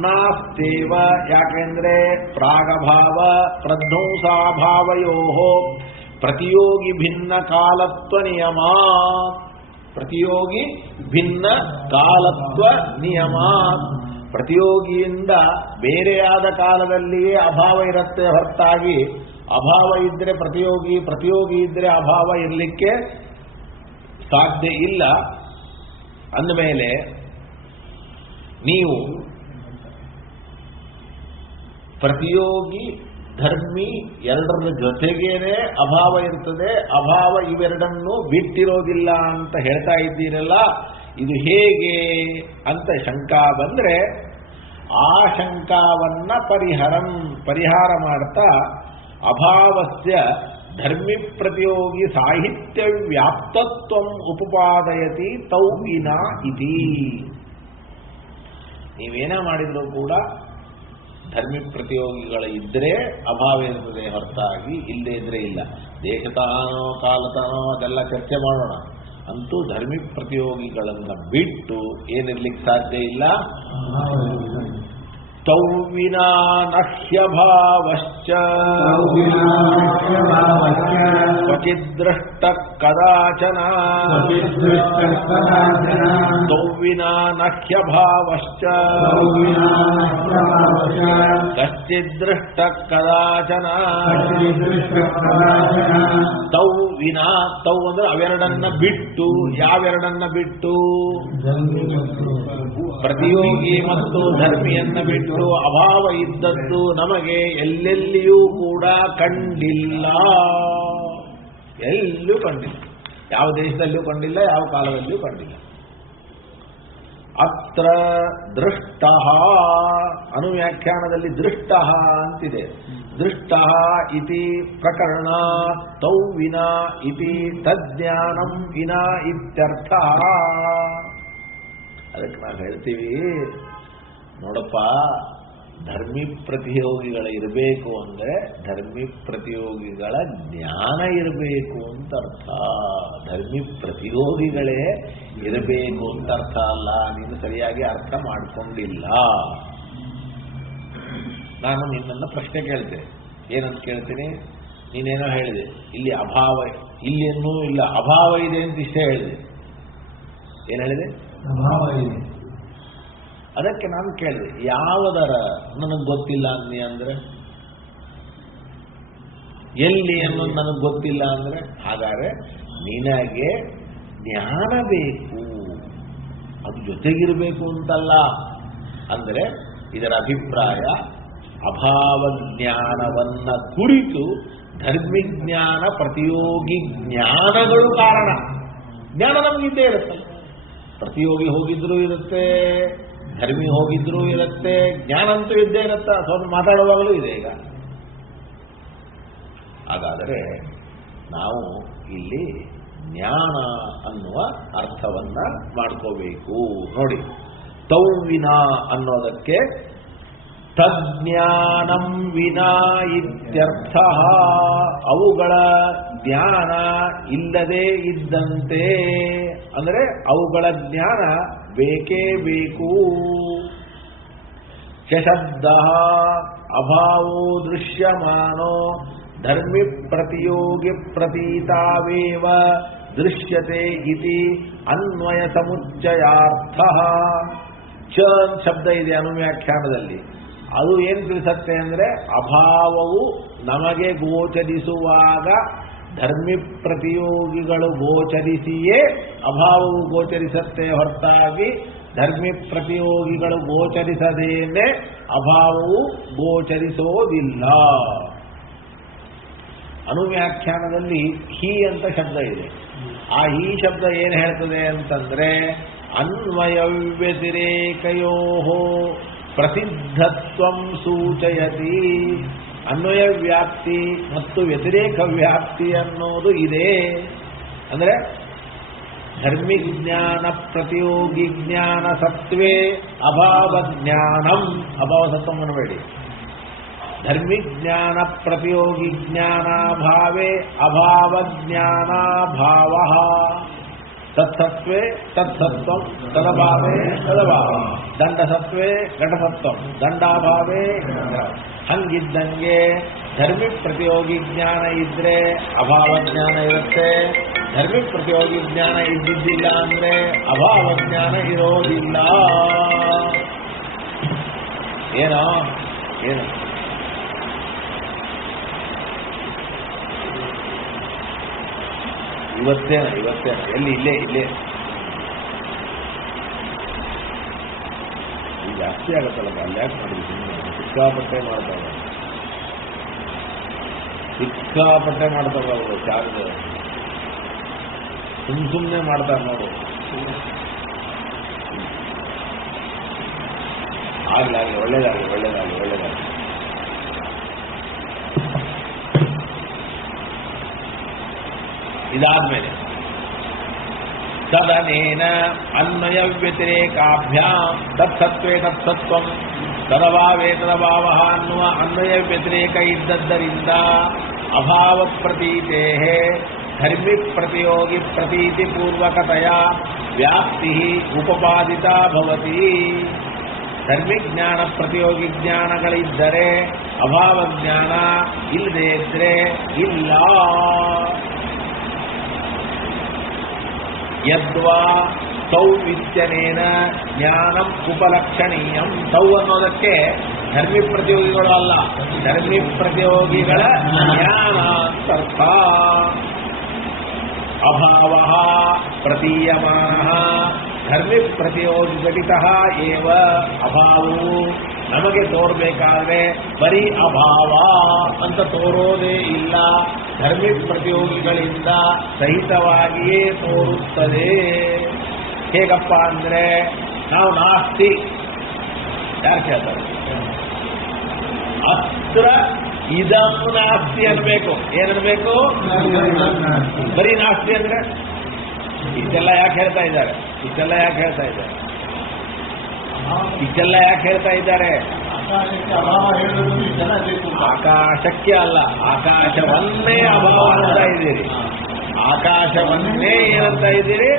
ನಾಸ್ತೇವ. ಯಾಕೆಂದ್ರೆ ಪ್ರಾಗಭಾವ ಪ್ರಧ್ವಂಸಾಭಾವಯೋ ಪ್ರತಿಯೋಗಿ ಭಿನ್ನ ಕಾಲತ್ವ ನಿಯಮ, ಪ್ರತಿಯೋಗಿ ಭಿನ್ನ ಕಾಲತ್ವ ನಿಯಮ. ಪ್ರತಿಯೋಗಿಯಿಂದ ಬೇರೆಯಾದ ಕಾಲದಲ್ಲಿಯೇ ಅಭಾವ ಇರುತ್ತೆ ಹೊರತಾಗಿ ಅಭಾವ ಇದ್ರೆ ಪ್ರತಿಯೋಗಿ, ಪ್ರತಿಯೋಗಿ ಇದ್ರೆ ಅಭಾವ ಇರಲಿಕ್ಕೆ ಸಾಧ್ಯ ಇಲ್ಲ. ಅಂದಮೇಲೆ ನೀವು ಪ್ರತಿಯೋಗಿ ಧರ್ಮಿ ಎರಡರ ಜೊತೆಗೇನೆ ಅಭಾವ ಇರ್ತದೆ, ಅಭಾವ ಇವೆರಡನ್ನು ಬಿಟ್ಟಿರೋದಿಲ್ಲ ಅಂತ ಹೇಳ್ತಾ ಇದ್ದೀರಲ್ಲ, ಇದು ಹೇಗೆ ಅಂತ ಶಂಕಾ ಬಂದ್ರೆ ಆ ಶಂಕಾವನ್ನ ಪರಿಹಾರ ಮಾಡ್ತಾ ಅಭಾವಸ್ಯ ಧರ್ಮಿ ಪ್ರತಿಯೋಗಿ ಸಾಹಿತ್ಯ ವ್ಯಾಪ್ತತ್ವ ಉಪಪಾದಯತಿ ತೌ ವಿನಾ ಇತಿ. ನೀವೇನ ಮಾಡಿದ್ರು ಕೂಡ ಧರ್ಮಿ ಪ್ರತಿಯೋಗಿಗಳ ಇದ್ರೆ ಅಭಾವ ಇರ್ತದೆ ಹೊರತಾಗಿ ಇಲ್ಲದೆ ಇದ್ರೆ ಇಲ್ಲ. ದೇಶತನೋ ಕಾಲತನೋ ಅದೆಲ್ಲ ಚರ್ಚೆ ಮಾಡೋಣ. ಅಂತೂ ಧರ್ಮಿ ಪ್ರತಿಯೋಗಿಗಳನ್ನ ಬಿಟ್ಟು ಏನಿರ್ಲಿಕ್ಕೆ ಸಾಧ್ಯ ಇಲ್ಲ. ತೌ ವಿನಾ ನಹ್ಯಭಾವಶ್ಚ ಕ್ವಚಿದೃಷ್ಟ ಕದಾಚನ. ತೌ ವಿನಾ ನಹ್ಯಭಾವಶ್ಚ ಕಶ್ಚಿದೃಷ್ಟ ಕದಾಚನ. ತೌ ವಿನಾ, ತೌ ಅಂದ್ರೆ ಅವೆರಡನ್ನ ಬಿಟ್ಟು. ಯಾವೆರಡನ್ನ ಬಿಟ್ಟು? ಪ್ರತಿಯೋಗಿ ಮತ್ತು ಧರ್ಮಿಯನ್ನ ಬಿಟ್ಟು ಅಭಾವ ಇದ್ದದ್ದು ನಮಗೆ ಎಲ್ಲೆಲ್ಲಿಯೂ ಕೂಡ ಕಂಡಿಲ್ಲ. ಎಲ್ಲೂ ಕಂಡಿಲ್ಲ, ಯಾವ ದೇಶದಲ್ಲಿಯೂ ಕಂಡಿಲ್ಲ, ಯಾವ ಕಾಲದಲ್ಲಿಯೂ ಕಂಡಿಲ್ಲ. ಅತ್ರ ದೃಷ್ಟ, ಅನುವ್ಯಾಖ್ಯಾನದಲ್ಲಿ ದೃಷ್ಟ ಅಂತಿದೆ. ದೃಷ್ಟ ಇತಿ ಪ್ರಕರಣ ತೌ ವಿನಾ ಇತಿ ತಜ್ಞಾನಂ ವಿನಾ ಇತ್ಯರ್ಥ. ಅದಕ್ಕೆ ನಾವು ಹೇಳ್ತೀವಿ, ನೋಡಪ್ಪ, ಧರ್ಮಿ ಪ್ರತಿಯೋಗಿಗಳ ಇರಬೇಕು ಅಂದ್ರೆ ಧರ್ಮಿ ಪ್ರತಿಯೋಗಿಗಳ ಜ್ಞಾನ ಇರಬೇಕು ಅಂತ ಅರ್ಥ. ಧರ್ಮಿ ಪ್ರತಿಯೋಗಿಗಳೇ ಇರಬೇಕು ಅಂತ ಅರ್ಥ ಅಲ್ಲ. ನೀನು ಸರಿಯಾಗಿ ಅರ್ಥ ಮಾಡಿಕೊಂಡಿಲ್ಲ. ನಾನು ನಿನ್ನನ್ನು ಪ್ರಶ್ನೆ ಕೇಳ್ತೇನೆ. ಏನಂತ ಕೇಳ್ತೀನಿ? ನೀನೇನೋ ಹೇಳಿದೆ, ಇಲ್ಲಿ ಅಭಾವ, ಇಲ್ಲೇನೂ ಇಲ್ಲ, ಅಭಾವ ಇದೆ ಅಂತ ಇಷ್ಟೇ ಹೇಳಿದೆ. ಏನು ಹೇಳಿದೆ? ಅಭಾವ ಇದೆ. ಅದಕ್ಕೆ ನಾನು ಕೇಳಿದೆ, ಯಾವುದರ ನನಗೆ ಗೊತ್ತಿಲ್ಲ ಅನ್ನಿ ಅಂದ್ರೆ, ಎಲ್ಲಿ ಅನ್ನೋದು ನನಗೆ ಗೊತ್ತಿಲ್ಲ ಅಂದ್ರೆ, ಹಾಗಾದ್ರೆ ನಿನಗೆ ಜ್ಞಾನ ಬೇಕು, ಅದು ಜೊತೆಗಿರಬೇಕು ಅಂತಲ್ಲ. ಅಂದ್ರೆ ಇದರ ಅಭಿಪ್ರಾಯ ಅಭಾವ ಜ್ಞಾನವನ್ನ ಕುರಿತು ಧರ್ಮಿಜ್ಞಾನ ಪ್ರತಿಯೋಗಿ ಜ್ಞಾನಗಳು ಕಾರಣ. ಜ್ಞಾನ ನಮಗಿದ್ದೇ ಇರುತ್ತಲ್ಲ, ಪ್ರತಿಯೋಗಿ ಹೋಗಿದ್ರೂ ಇರುತ್ತೆ, ಧರ್ಮಿ ಹೋಗಿದ್ರೂ ಇರುತ್ತೆ, ಜ್ಞಾನ ಅಂತೂ ಇದ್ದೇ ಇರುತ್ತೆ. ಸ್ವಲ್ಪ ಮಾತಾಡುವಾಗಲೂ ಇದೆ. ಈಗ ಹಾಗಾದರೆ ನಾವು ಇಲ್ಲಿ ಜ್ಞಾನ ಅನ್ನುವ ಅರ್ಥವನ್ನ ಮಾಡ್ಕೋಬೇಕು. ನೋಡಿ, ತೌವಿನ ಅನ್ನೋದಕ್ಕೆ ತಜ್ಞಾನಂ ವಿನಾ ಇತ್ಯರ್ಥ. ಅವುಗಳ ಜ್ಞಾನ ಇಲ್ಲದೇ ಇದ್ದಂತೆ, ಅಂದರೆ ಅವುಗಳ ಜ್ಞಾನ ಬೇಕೇ ಬೇಕು. ಶಬ್ದ ಅಭಾವೋ ದೃಶ್ಯಮಾನೋ ಧರ್ಮಿ ಪ್ರತಿಯೋಗಿ ಪ್ರತೀತಾವೇವ ದೃಶ್ಯತೆ ಇತಿ ಅನ್ವಯ ಸಮುಚ್ಚಯಾರ್ಥ. ಚ ಶಬ್ದ ಇದೆ ಅನುವ್ಯಾಖ್ಯಾನದಲ್ಲಿ. ಅದು ಏನು ತಿಳಿಸತ್ತೆ ಅಂದರೆ, ಅಭಾವವು ನಮಗೆ ಗೋಚರಿಸುವಾಗ ಧರ್ಮಿ ಪ್ರತಿಯೋಗಿಗಳು ಗೋಚರಿಸಿಯೇ ಅಭಾವವು ಗೋಚರಿಸತ್ತೆ ಹೊರತಾಗಿ ಧರ್ಮಿ ಪ್ರತಿಯೋಗಿಗಳು ಗೋಚರಿಸದೇನೆ ಅಭಾವವು ಗೋಚರಿಸೋದಿಲ್ಲ. ಅನುವ್ಯಾಖ್ಯಾನದಲ್ಲಿ ಹಿ ಅಂತ ಶಬ್ದ ಇದೆ. ಆ ಈ ಶಬ್ದ ಏನು ಹೇಳ್ತದೆ ಅಂತಂದ್ರೆ, ಅನ್ವಯ ವ್ಯತಿರೇಕಯೋ ಪ್ರಸಿದ್ಧತ್ವಂ ಸೂಚಯತಿ. ಅನ್ವಯ ವ್ಯಾಪ್ತಿ ಮತ್ತು ವ್ಯತಿರೇಕ ವ್ಯಾಪ್ತಿ ಅನ್ನೋದು ಇದೆ. ಅಂದರೆ ಧರ್ಮಿಜ್ಞಾನ ಪ್ರತಿಯೋಗಿ ಜ್ಞಾನ ಸತ್ವೇ ಅಭಾವ ಜ್ಞಾನಂ. ಅಭಾವ ಸತ್ವಂ ಅನ್ನಬೇಡಿ. ಧರ್ಮಿಜ್ಞಾನ ಪ್ರತಿಯೋಗಿ ಜ್ಞಾನಾಭಾವೇ ಅಭಾವ ಜ್ಞಾನಾಭಾವ. ತತ್ಸತ್ವೇ ತತ್ಸತ್ವಂ, ತದಭಾವೇ ತದಭಾವ. ದಂಡಸತ್ವೇ ಘಟಸತ್ವಂ, ದಂಡಾಭಾವೇ. ಹಂಗಿದ್ದಂಗೆ ಧರ್ಮಿ ಪ್ರತಿಯೋಗಿ ಜ್ಞಾನ ಇದ್ರೆ ಅಭಾವ ಜ್ಞಾನ ಇರುತ್ತೆ. ಧರ್ಮಿ ಪ್ರತಿಯೋಗಿ ಜ್ಞಾನ ಇದ್ದಿದ್ದಿಲ್ಲ ಅಂದ್ರೆ ಅಭಾವ ಜ್ಞಾನ ಇರೋದಿಲ್ಲ. ಏನೋ ಏನು ಇವತ್ತೇನ ಎಲ್ಲಿ ಇಲ್ಲೇ ಈಗ ಜಾಸ್ತಿ ಆಗತ್ತಲ್ಲ. ಅಲ್ಲಿ ಯಾಕೆ ಮಾಡಿದ್ದೀನಿ, ಸಿಕ್ಕಾಪಟ್ಟೆ ಮಾಡ್ತಾವ ಅವರು ಚಾರ್ಜ್. ಸುಮ್ಮನೆ ಮಾಡ್ತಾರೆ ನೋಡು. ಆಗ್ಲಾಗಲಿ, ಒಳ್ಳೇದಾಗಲಿ. ಇದಾದ್ಮೇಲೆ ತದನೇನ ಅನ್ವಯ ವ್ಯತಿರೇಕಾಭ್ಯಾಂ ತತ್ಸತ್ವೇ ತತ್ಸತ್ವಂ ತದಭಾವೇ ತದಭಾವ ಅನ್ನುವ ಅನ್ವಯ ವ್ಯತಿರೇಕ ಇದ್ದದ್ದರಿಂದ ಅಭಾವ ಪ್ರತೀತೇ ಧರ್ಮಿ ಪ್ರತಿಯೋಗಿ ಪ್ರತೀತಿ ಪೂರ್ವಕತೆಯ ವ್ಯಾಪ್ತಿ ಉಪಪಾದಿತಾ ಭವತಿ. ಧರ್ಮಿಜ್ಞಾನ ಪ್ರತಿಯೋಗಿ ಜ್ಞಾನಗಳಿದ್ದರೆ ಅಭಾವ ಜ್ಞಾನ, ಇಲ್ಲದೇ ಇದ್ರೆ ಇಲ್ಲ. ಯದ್ವಾ ತೌ ಇತ್ಯನೇನ ಜ್ಞಾನಂ ಉಪಲಕ್ಷಣೀಯಂ. ತೌ ಅನ್ನೋದಕ್ಕೆ ಧರ್ಮಿ ಪ್ರತಿಯೋಗಿಗಳು ಅಲ್ಲ, ಧರ್ಮಿ ಪ್ರತಿಯೋಗಿಗಳ ಜ್ಞಾನ ಅರ್ಥ. ಅಭಾವ ಪ್ರತೀಯಮಾನ ಧರ್ಮಿ ಪ್ರತಿಯೋಗಿ ಘಟಿತಃ ಏವ. ಅಭಾವವು ನಮಗೆ ತೋರ್ಬೇಕಾದ್ರೆ ಬರೀ ಅಭಾವ ಅಂತ ತೋರೋದೇ ಇಲ್ಲ, ಧರ್ಮಿ ಪ್ರತಿಯೋಗಿಗಳಿಂದ ಸಹಿತವಾಗಿಯೇ ತೋರುತ್ತದೆ. ಹೇಗಪ್ಪ ಅಂದ್ರೆ, ನಾವು ನಾಸ್ತಿ ಯಾರು ಕೇಳ್ತಾರೆ, ಅಸ್ತ್ರ ಇದಂ ನಾಸ್ತಿ ಅನ್ಬೇಕು. ಏನನ್ಬೇಕು? ಬರೀ ನಾಸ್ತಿ ಅಂದ್ರೆ ಇಷ್ಟೆಲ್ಲ ಯಾಕೆ ಹೇಳ್ತಾ ಇದ್ದಾರೆ? ಆಕಾಶಕ್ಕೆ ಅಲ್ಲ, ಆಕಾಶವನ್ನೇ ಅಭಾವ ಅಂತ ಇದ್ದೀರಿ. ಆಕಾಶವನ್ನೇ ಏನಂತ ಇದ್ದೀರಿ?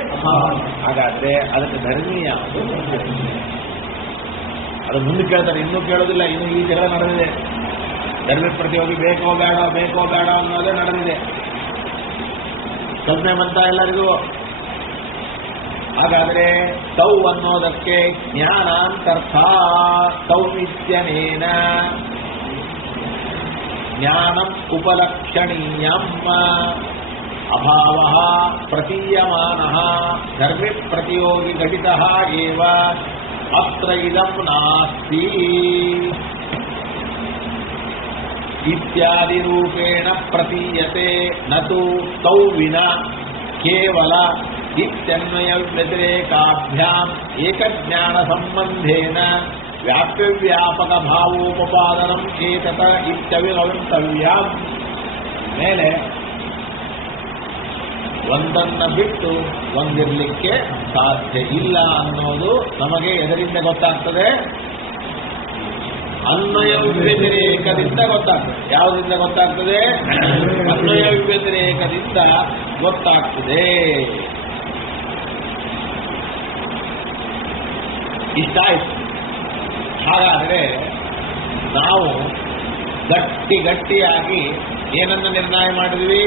ಹಾಗಾದ್ರೆ ಅದಕ್ಕೆ ಧರ್ಮಿ ಯಾವುದು? ಅದು ಮುಂದೆ ಕೇಳ್ತಾರೆ, ಇನ್ನೂ ಕೇಳೋದಿಲ್ಲ. ಇನ್ನು ಈ ಜಗಳ ನಡೆದಿದೆ. ಧರ್ಮಿ ಪ್ರತಿಯೋಗಿ ಬೇಕೋ ಬೇಡ ಅನ್ನೋದೇ ನಡೆದಿದೆ. ಕಲ್ಪನೆ ಬಂತ ಎಲ್ಲರಿಗೂ? ಹಾಗಾದ್ರೆ ತೌ ಅನ್ನೋದಕ್ಕೆ ಜ್ಞಾನಾಂತರ್ಥ. ತೌ ಇತ್ಯನೇನ ಜ್ಞಾನಂ ಉಪಲಕ್ಷಣೀಯಂ. ಅಭಾವ ಪ್ರತೀಯಮಾನಃ ಧರ್ಮಿ ಪ್ರತಿಯೋಗಿ ಘಟಿತಃ ಏವ ಅತ್ರ ಇದಂ ನಾಸ್ತಿ ಇತ್ಯಾದಿ ರೂಪೇಣ ಪ್ರತೀಯತೆ ನತು ತೌ ವಿನ ಕೇವಲ ಇತ್ಯನ್ವಯ ವ್ಯತಿರೇಕಾಭ್ಯಾಂ ಏಕಜ್ಞಾನ ಸಂಬಂಧೇನ ವ್ಯಾಪ್ಯ ವ್ಯಾಪಕ ಭಾವೋಪಪಾದನಂ ಏಕತ ಇತ್ಯವಿಗಂತವ್ಯಂ. ಮೇಲೆ ಒಂದನ್ನು ಬಿಟ್ಟು ಒಂದಿರಲಿಕ್ಕೆ ಸಾಧ್ಯ ಇಲ್ಲ ಅನ್ನೋದು ನಮಗೆ ಎದರಿಂದ ಗೊತ್ತಾಗ್ತದೆ? ಅನ್ವಯ ವ್ಯತಿರೇಕದಿಂದ ಗೊತ್ತಾಗ್ತದೆ. ಯಾವುದರಿಂದ ಗೊತ್ತಾಗ್ತದೆ? ಅನ್ವಯ ವ್ಯತಿರೇಕದಿಂದ ಗೊತ್ತಾಗ್ತದೆ. ಇಷ್ಟ ಆಯ್ತು. ಹಾಗಾದರೆ ನಾವು ಗಟ್ಟಿಯಾಗಿ ಏನನ್ನು ನಿರ್ಣಯ ಮಾಡಿದ್ವಿ?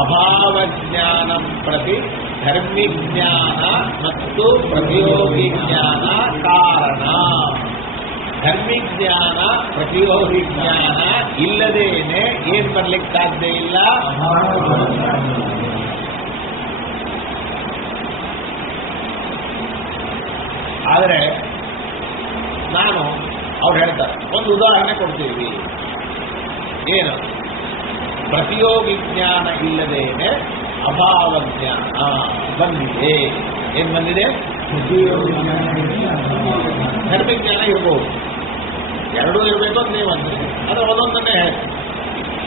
ಅಭಾವಜ್ಞಾನ ಪ್ರತಿ ಧರ್ಮಿಜ್ಞಾನ ಮತ್ತು ಪ್ರತಿಯೋಗಿ ಜ್ಞಾನ ಕಾರಣ. ಧರ್ಮಿಜ್ಞಾನ ಪ್ರತಿಯೋಗಿ ಜ್ಞಾನ ಇಲ್ಲದೇನೆ ಏನ್ ಬರ್ಲಿಕ್ಕೆ ಸಾಧ್ಯ ಇಲ್ಲ. ಆದರೆ ಅವ್ರು ಹೇಳ್ತಾರೆ, ಒಂದು ಉದಾಹರಣೆ ಕೊಡ್ತೀವಿ. ಏನು? ಪ್ರತಿಯೋಗಿ ಜ್ಞಾನ ಇಲ್ಲದೇನೆ ಅಭಾವ ಜ್ಞಾನ ಬಂದಿದೆ. ಏನ್ ಬಂದಿದೆ? ಧರ್ಮಜ್ಞಾನ ಇರ್ಬೋದು, ಎರಡೂ ಇರಬೇಕು ಅಂತ ನೀವು ಅಂದ್ರಿ. ಆದರೆ ಒಂದೊಂದನ್ನೇ ಹೇಳಿ.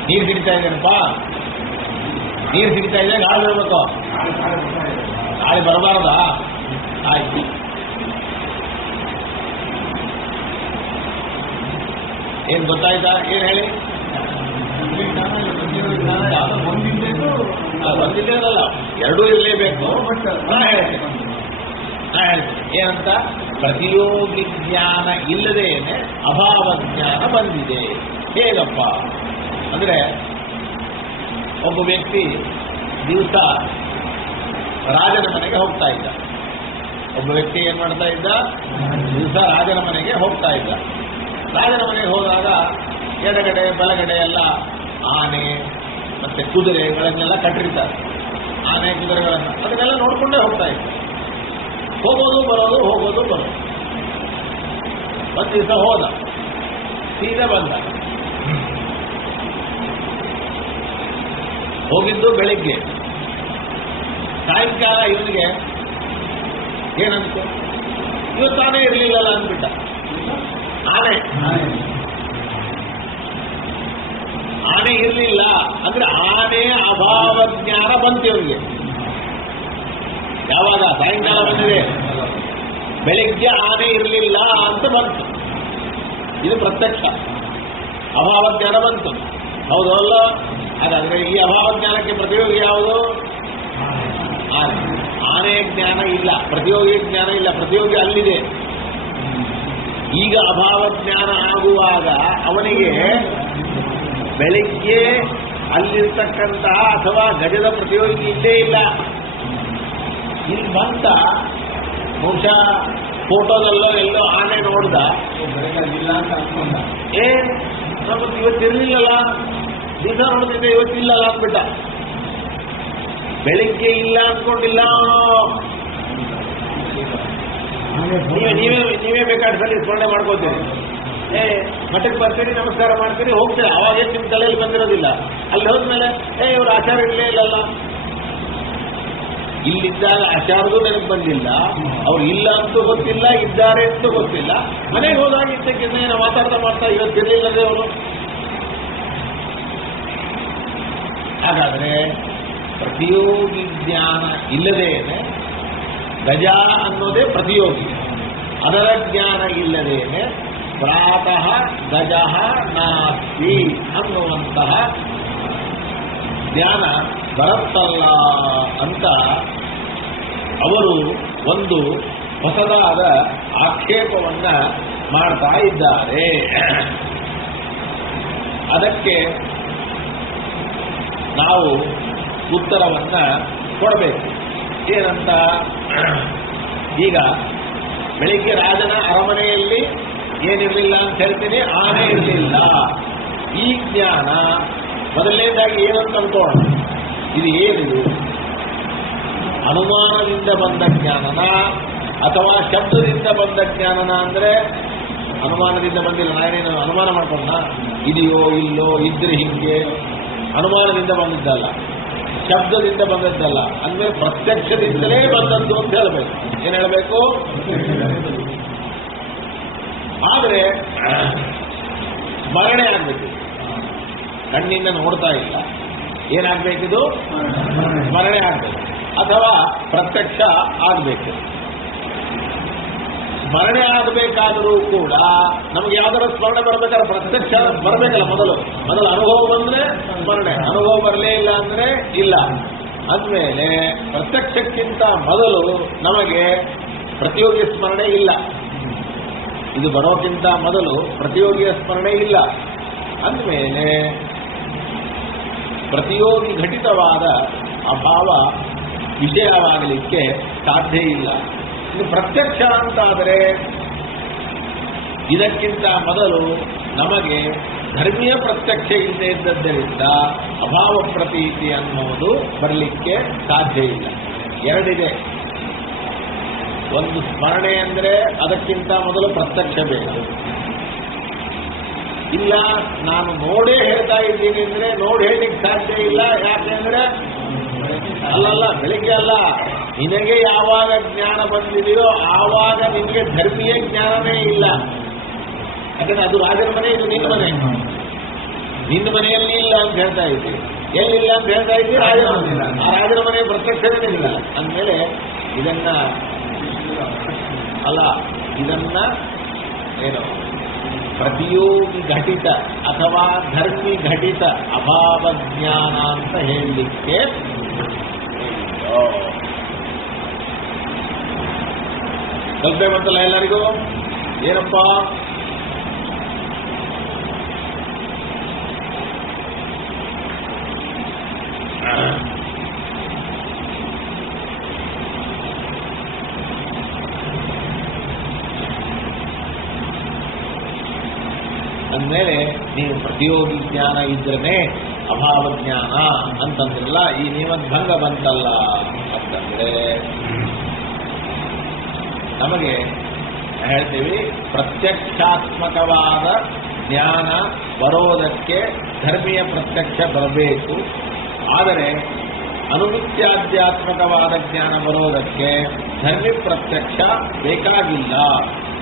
ನೀರು ಸಿಗ್ತಾ ಇದ್ದೇನಪ್ಪ, ನೀರು ಸಿಗ್ತಾ ಇದೆ, ಗಾಳಿ ಬರಬೇಕು. ಗಾಳಿ ಬರಬಾರ್ದಾ? ಆಯ್ತು. ಏನ್ ಗೊತ್ತಾಯ್ತಾ? ಏನ್ ಹೇಳಿ? ಒಂದಿದ್ದೇನಲ್ಲ, ಎರಡೂ ಇರಲೇಬೇಕು. ನಾ ಹೇಳ್ತೇನೆ ಏನಂತ? ಪ್ರತಿಯೋಗಿ ಜ್ಞಾನ ಇಲ್ಲದೇನೆ ಅಭಾವ ಜ್ಞಾನ ಬಂದಿದೆ. ಹೇಗಪ್ಪ ಅಂದ್ರೆ, ಒಬ್ಬ ವ್ಯಕ್ತಿ ದಿವಸ ರಾಜನ ಮನೆಗೆ ಹೋಗ್ತಾ ಇದ್ದ. ಒಬ್ಬ ವ್ಯಕ್ತಿ ಏನ್ ಮಾಡ್ತಾ ಇದ್ದ? ದಿವಸ ರಾಜನ ಮನೆಗೆ ಹೋಗ್ತಾ ಇದ್ದ. ರಾಜನ ಮನೆಗೆ ಹೋದಾಗ ಎಡಗಡೆ ಬಲಗಡೆ ಎಲ್ಲ ಆನೆ ಮತ್ತೆ ಕುದುರೆಗಳನ್ನೆಲ್ಲ ಕಟ್ಟಿರ್ತಾರೆ. ಆನೆ ಕುದುರೆಗಳನ್ನು ಅದನ್ನೆಲ್ಲ ನೋಡ್ಕೊಂಡೇ ಹೋಗ್ತಾ ಇದ್ದ. ಹೋಗೋದು ಬರೋದು, ಹೋಗೋದು ಬರೋದು. ಒಂದು ದಿವಸ ಹೋದ, ಸೀದಾ ಬಂದ. ಹೋಗಿದ್ದು ಬೆಳಿಗ್ಗೆ. ಸಾಯಂಕಾಲ ಇವನಿಗೆ ಏನಂತು? ಇವತ್ತಾನೇ ಇರಲಿಲ್ಲಲ್ಲ ಅಂದ್ಬಿಟ್ಟ. ಆನೆ ಇರಲಿಲ್ಲ ಅಂದ್ರೆ ಆನೆ ಅಭಾವ ಜ್ಞಾನ ಬಂತು ಇವನಿಗೆ. ಯಾವಾಗ? ಸಾಯಂಕಾಲ ಬಂದಿದೆ, ಬೆಳಿಗ್ಗೆ ಆನೆ ಇರಲಿಲ್ಲ ಅಂತ ಬಂತು. ಇದು ಪ್ರತ್ಯಕ್ಷ ಅಭಾವ ಜ್ಞಾನ ಬಂತು. ಹೌದು ಅಲ್ಲ? ಹಾಗಾದ್ರೆ ಈ ಅಭಾವ ಜ್ಞಾನಕ್ಕೆ ಪ್ರತಿಯೋಗಿ ಯಾವುದು? ಆನೆ. ಆನೆ ಜ್ಞಾನ ಇಲ್ಲ, ಪ್ರತಿಯೋಗಿ ಜ್ಞಾನ ಇಲ್ಲ. ಪ್ರತಿಯೋಗಿ ಅಲ್ಲಿದೆ. ಈಗ ಅಭಾವ ಜ್ಞಾನ ಆಗುವಾಗ ಅವನಿಗೆ ಬೆಳಿಗ್ಗೆ ಅಲ್ಲಿರ್ತಕ್ಕಂತಹ ಅಥವಾ ಗಜದ ಪ್ರತಿಯೋಗಿ ಇಲ್ಲೇ ಇಲ್ಲ. ಇಲ್ಲಿ ಬಂತ, ಬಹುಶಃ ಫೋಟೋದಲ್ಲೋ ಎಲ್ಲೋ ಆನೆ ನೋಡ್ದ, ಇಲ್ಲ ಅಂತ ಅನ್ಕೊಂಡ. ನಮಗೆ ಇವತ್ತಿರ್ಲಿಲ್ಲಲ್ಲ, ದಿವಸ ನೋಡ್ತಿದ್ದೆ, ಇವತ್ತಿಲ್ಲಲ್ಲ ಅಂದ್ಬಿಟ್ಟ. ಬೆಳಿಗ್ಗೆ ಇಲ್ಲ ಅನ್ಕೊಂಡಿಲ್ಲ. ನೀವೇ ಬೇಕಾದ್ರೆ ಸಲ ಸ್ಮರಣೆ ಮಾಡ್ಕೋತೀರಿ. ಮಠಕ್ಕೆ ಬರ್ತೀರಿ, ನಮಸ್ಕಾರ ಮಾಡ್ತೀರಿ, ಹೋಗ್ತೀರಿ. ಅವಾಗೇನು ನಿಮ್ಮ ತಲೆಯಲ್ಲಿ ಬಂದಿರೋದಿಲ್ಲ. ಅಲ್ಲಿ ಹೋದ್ಮೇಲೆ ಇವ್ರ ಆಚಾರ ಇಲ್ಲೇ ಇಲ್ಲಲ್ಲ. ಇಲ್ಲಿದ್ದಾಗ ಆಚಾರದೂ ನನಗೆ ಬಂದಿಲ್ಲ, ಅವ್ರು ಇಲ್ಲ ಅಂತೂ ಗೊತ್ತಿಲ್ಲ, ಇದ್ದಾರೆ ಅಂತೂ ಗೊತ್ತಿಲ್ಲ. ಮನೆಗೆ ಹೋದಾಗ ಇದ್ದಕ್ಕಿಂತ ಏನೋ ಮಾತಾಡ್ತಾ ಮಾಡ್ತಾ ಇವತ್ತಿರ್ಲಿಲ್ಲದೆ ಅವರು. ಹಾಗಾದ್ರೆ ಪ್ರತಿಯೋಗಿ ಜ್ಞಾನ ಇಲ್ಲದೇನೆ ಗಜ ಅನ್ನೋದೇ ಪ್ರತಿಯೋಗಿ. ಅದರ ಜ್ಞಾನ ಇಲ್ಲದೇನೆ ಪ್ರಾತಃ ಗಜ ನಾಸ್ತಿ ಅನ್ನುವಂತಹ ಜ್ಞಾನ ಬರುತ್ತಲ್ಲ ಅಂತ ಅವರು ಒಂದು ಹೊಸದಾದ ಆಕ್ಷೇಪವನ್ನ ಮಾಡ್ತಾ ಇದ್ದಾರೆ. ಅದಕ್ಕೆ ನಾವು ಉತ್ತರವನ್ನ ಕೊಡಬೇಕು. ಏನಂತ? ಈಗ ಬೆಳಿಗ್ಗೆ ರಾಜನ ಅರಮನೆಯಲ್ಲಿ ಏನಿರಲಿಲ್ಲ ಅಂತ ಹೇಳ್ತೀನಿ, ಆನೆ ಇರಲಿಲ್ಲ. ಈ ಜ್ಞಾನ ಮೊದಲನೇದಾಗಿ ಏನಂತ ಅನ್ಕೋಣ, ಇದು ಏನಿದು? ಅನುಮಾನದಿಂದ ಬಂದ ಜ್ಞಾನನ ಅಥವಾ ಶಬ್ದದಿಂದ ಬಂದ ಜ್ಞಾನನ ಅಂದರೆ ಅನುಮಾನದಿಂದ ಬಂದಿಲ್ಲ, ನಾನೇನು ಅನುಮಾನ ಮಾಡ್ಕೊಂಡ ಇದೆಯೋ ಇಲ್ಲೋ ಇದ್ರೆ ಹಿಂಗೆ ಅನುಮಾನದಿಂದ ಬಂದಿದ್ದಲ್ಲ, ಶಬ್ದದಿಂದ ಬಂದದ್ದಲ್ಲ, ಅಂದ್ರೆ ಪ್ರತ್ಯಕ್ಷದಿಂದಲೇ ಬಂದದ್ದು ಅಂತ ಹೇಳಬೇಕು. ಏನ್ ಹೇಳಬೇಕು? ಆದರೆ ಸ್ಮರಣೆ ಆಗ್ಬೇಕು. ಕಣ್ಣಿಂದ ನೋಡ್ತಾ ಇಲ್ಲ, ಏನಾಗಬೇಕಿದು? ಸ್ಮರಣೆ ಆಗ್ಬೇಕು ಅಥವಾ ಪ್ರತ್ಯಕ್ಷ ಆಗಬೇಕು. ಸ್ಮರಣೆ ಆಗಬೇಕಾದರೂ ಕೂಡ ನಮ್ಗೆ ಯಾವ್ದಾರ ಸ್ಮರಣೆ ಬರ್ಬೇಕಾದ್ರೆ ಪ್ರತ್ಯಕ್ಷ ಬರಬೇಕಲ್ಲ. ಮೊದಲು ಅನುಭವ ಬಂದ್ರೆ ಸ್ಮರಣೆ, ಅನುಭವ ಬರಲೇ ಇಲ್ಲ ಅಂದ್ರೆ ಇಲ್ಲ. ಅಂದಮೇಲೆ ಪ್ರತ್ಯಕ್ಷಕ್ಕಿಂತ ಮೊದಲು ನಮಗೆ ಪ್ರತಿಯೋಗಿ ಸ್ಮರಣೆ ಇಲ್ಲ. ಇದು ಬರೋಕ್ಕಿಂತ ಮೊದಲು ಪ್ರತಿಯೋಗಿಯ ಸ್ಮರಣೆ ಇಲ್ಲ. ಅಂದಮೇಲೆ ಪ್ರತಿಯೋಗಿ ಘಟಿತವಾದ ಅಭಾವ ವಿಷಯವಾಗಲಿಕ್ಕೆ ಸಾಧ್ಯ ಇಲ್ಲ. ಇದು ಪ್ರತ್ಯಕ್ಷ ಅಂತಾದರೆ ಇದಕ್ಕಿಂತ ಮೊದಲು ನಮಗೆ ಧರ್ಮೀಯ ಪ್ರತ್ಯಕ್ಷ ಇಲ್ಲದೆ ಇದ್ದದ್ದರಿಂದ ಅಭಾವ ಪ್ರತೀತಿ ಅನ್ನೋದು ಬರಲಿಕ್ಕೆ ಸಾಧ್ಯ ಇಲ್ಲ. ಎರಡಿದೆ. ಒಂದು ಸ್ಮರಣೆ ಅಂದರೆ ಅದಕ್ಕಿಂತ ಮೊದಲು ಪ್ರತ್ಯಕ್ಷ ಬೇಕು. ಇಲ್ಲ ನಾನು ನೋಡೇ ಹೇಳ್ತಾ ಇದ್ದೀನಿ ಅಂದರೆ ನೋಡಿ ಹೇಳಲಿಕ್ಕೆ ಸಾಧ್ಯ ಇಲ್ಲ. ಯಾಕೆಂದ್ರೆ ಅಲ್ಲಲ್ಲ, ಬೆಳಿಗ್ಗೆ ಅಲ್ಲ, ನಿನಗೆ ಯಾವಾಗ ಜ್ಞಾನ ಬಂದಿದೆಯೋ ಆವಾಗ ನಿನಗೆ ಧರ್ಮೀಯ ಜ್ಞಾನವೇ ಇಲ್ಲ. ಯಾಕಂದ್ರೆ ಅದು ರಾಜನ ಮನೆ, ಇದು ನಿನ್ನ ಮನೆ. ನಿನ್ನ ಮನೆಯಲ್ಲಿ ಇಲ್ಲ ಅಂತ ಹೇಳ್ತಾ ಇದ್ದೀವಿ, ಎಲ್ಲಿಲ್ಲ ಅಂತ ಹೇಳ್ತಾ ಇದ್ದೀವಿ? ರಾಜನ ಮನೆ. ಆ ರಾಜನ ಮನೆ ಪ್ರತ್ಯಕ್ಷನೇ ಇಲ್ಲ. ಅಂದಮೇಲೆ ಇದನ್ನ ಅಲ್ಲ, ಇದನ್ನ ಏನು ಪ್ರತಿಯೋಗಿ ಘಟಿತ ಅಥವಾ ಧರ್ಮಿ ಘಟಿತ ಅಭಾವ ಜ್ಞಾನ ಅಂತ ಹೇಳಲಿಕ್ಕೆ ಕಲ್ಪೆ ಬಂತಲ್ಲ ಎಲ್ಲರಿಗೂ? ಏನಪ್ಪ? ಅಂದಮೇಲೆ ನೀವು ಪ್ರತಿಯೋಗಿ ಜ್ಞಾನ ಇದ್ರೇ ಅಭಾವ ಜ್ಞಾನ ಅಂತಂದ್ರಲ್ಲ, ಈ ನಿಯಮಭಂಗ ಬಂತಲ್ಲ ಅಂತಂದ್ರೆ ನಮಗೆ ಹೇಳ್ತೀವಿ ಪ್ರತ್ಯಕ್ಷಾತ್ಮಕವಾದ ಜ್ಞಾನ ಬರೋದಕ್ಕೆ ಧರ್ಮೀಯ ಪ್ರತ್ಯಕ್ಷ ಬರಬೇಕು. ಆದರೆ ಅನುಮಿತ್ಯಾಧ್ಯಾತ್ಮಕವಾದ ಜ್ಞಾನ ಬರೋದಕ್ಕೆ ಧರ್ಮಿ ಪ್ರತ್ಯಕ್ಷ ಬೇಕಾಗಿಲ್ಲ.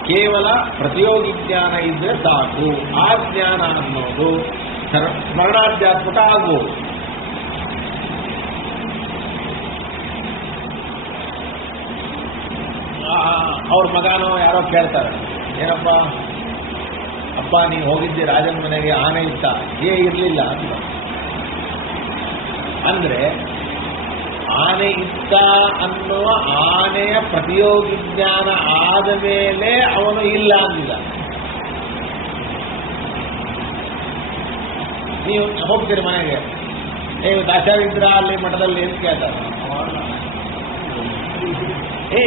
ಕೇವಲ ಪ್ರತಿಯೋಗಿ ಜ್ಞಾನ ಇದ್ರೆ ಸಾಕು. ಆ ಜ್ಞಾನ ಅನ್ನೋದು ಸ್ಮರಣಾಧ್ಯಾತ್ಮಕ ಆಗ್ಬೋದು. ಅವ್ರ ಮಗನೋ ಯಾರೋ ಕೇಳ್ತಾರೆ, ಏನಪ್ಪ ಅಪ್ಪ ನೀವು ಹೋಗಿದ್ದೆ ರಾಜನ ಮನೆಗೆ, ಆನೆ ಇತ್ತ? ಇರಲಿಲ್ಲ ಅಂತ. ಅಂದ್ರೆ ಆನೆ ಇತ್ತ ಅನ್ನುವ ಆನೆಯ ಪ್ರತಿಯೋಗಿ ಜ್ಞಾನ ಆದ ಮೇಲೆ ಅವನು ಇಲ್ಲ ಅಂದಿಲ್ಲ. ನೀವು ಹೋಗ್ತೀರಿ ಮನೆಗೆ, ನೀವು ಆಚಾರ್ಯ ಇದ್ರ ಅಲ್ಲಿ ಮಠದಲ್ಲಿ ಏನು ಕೇಳ್ತಾರೆ?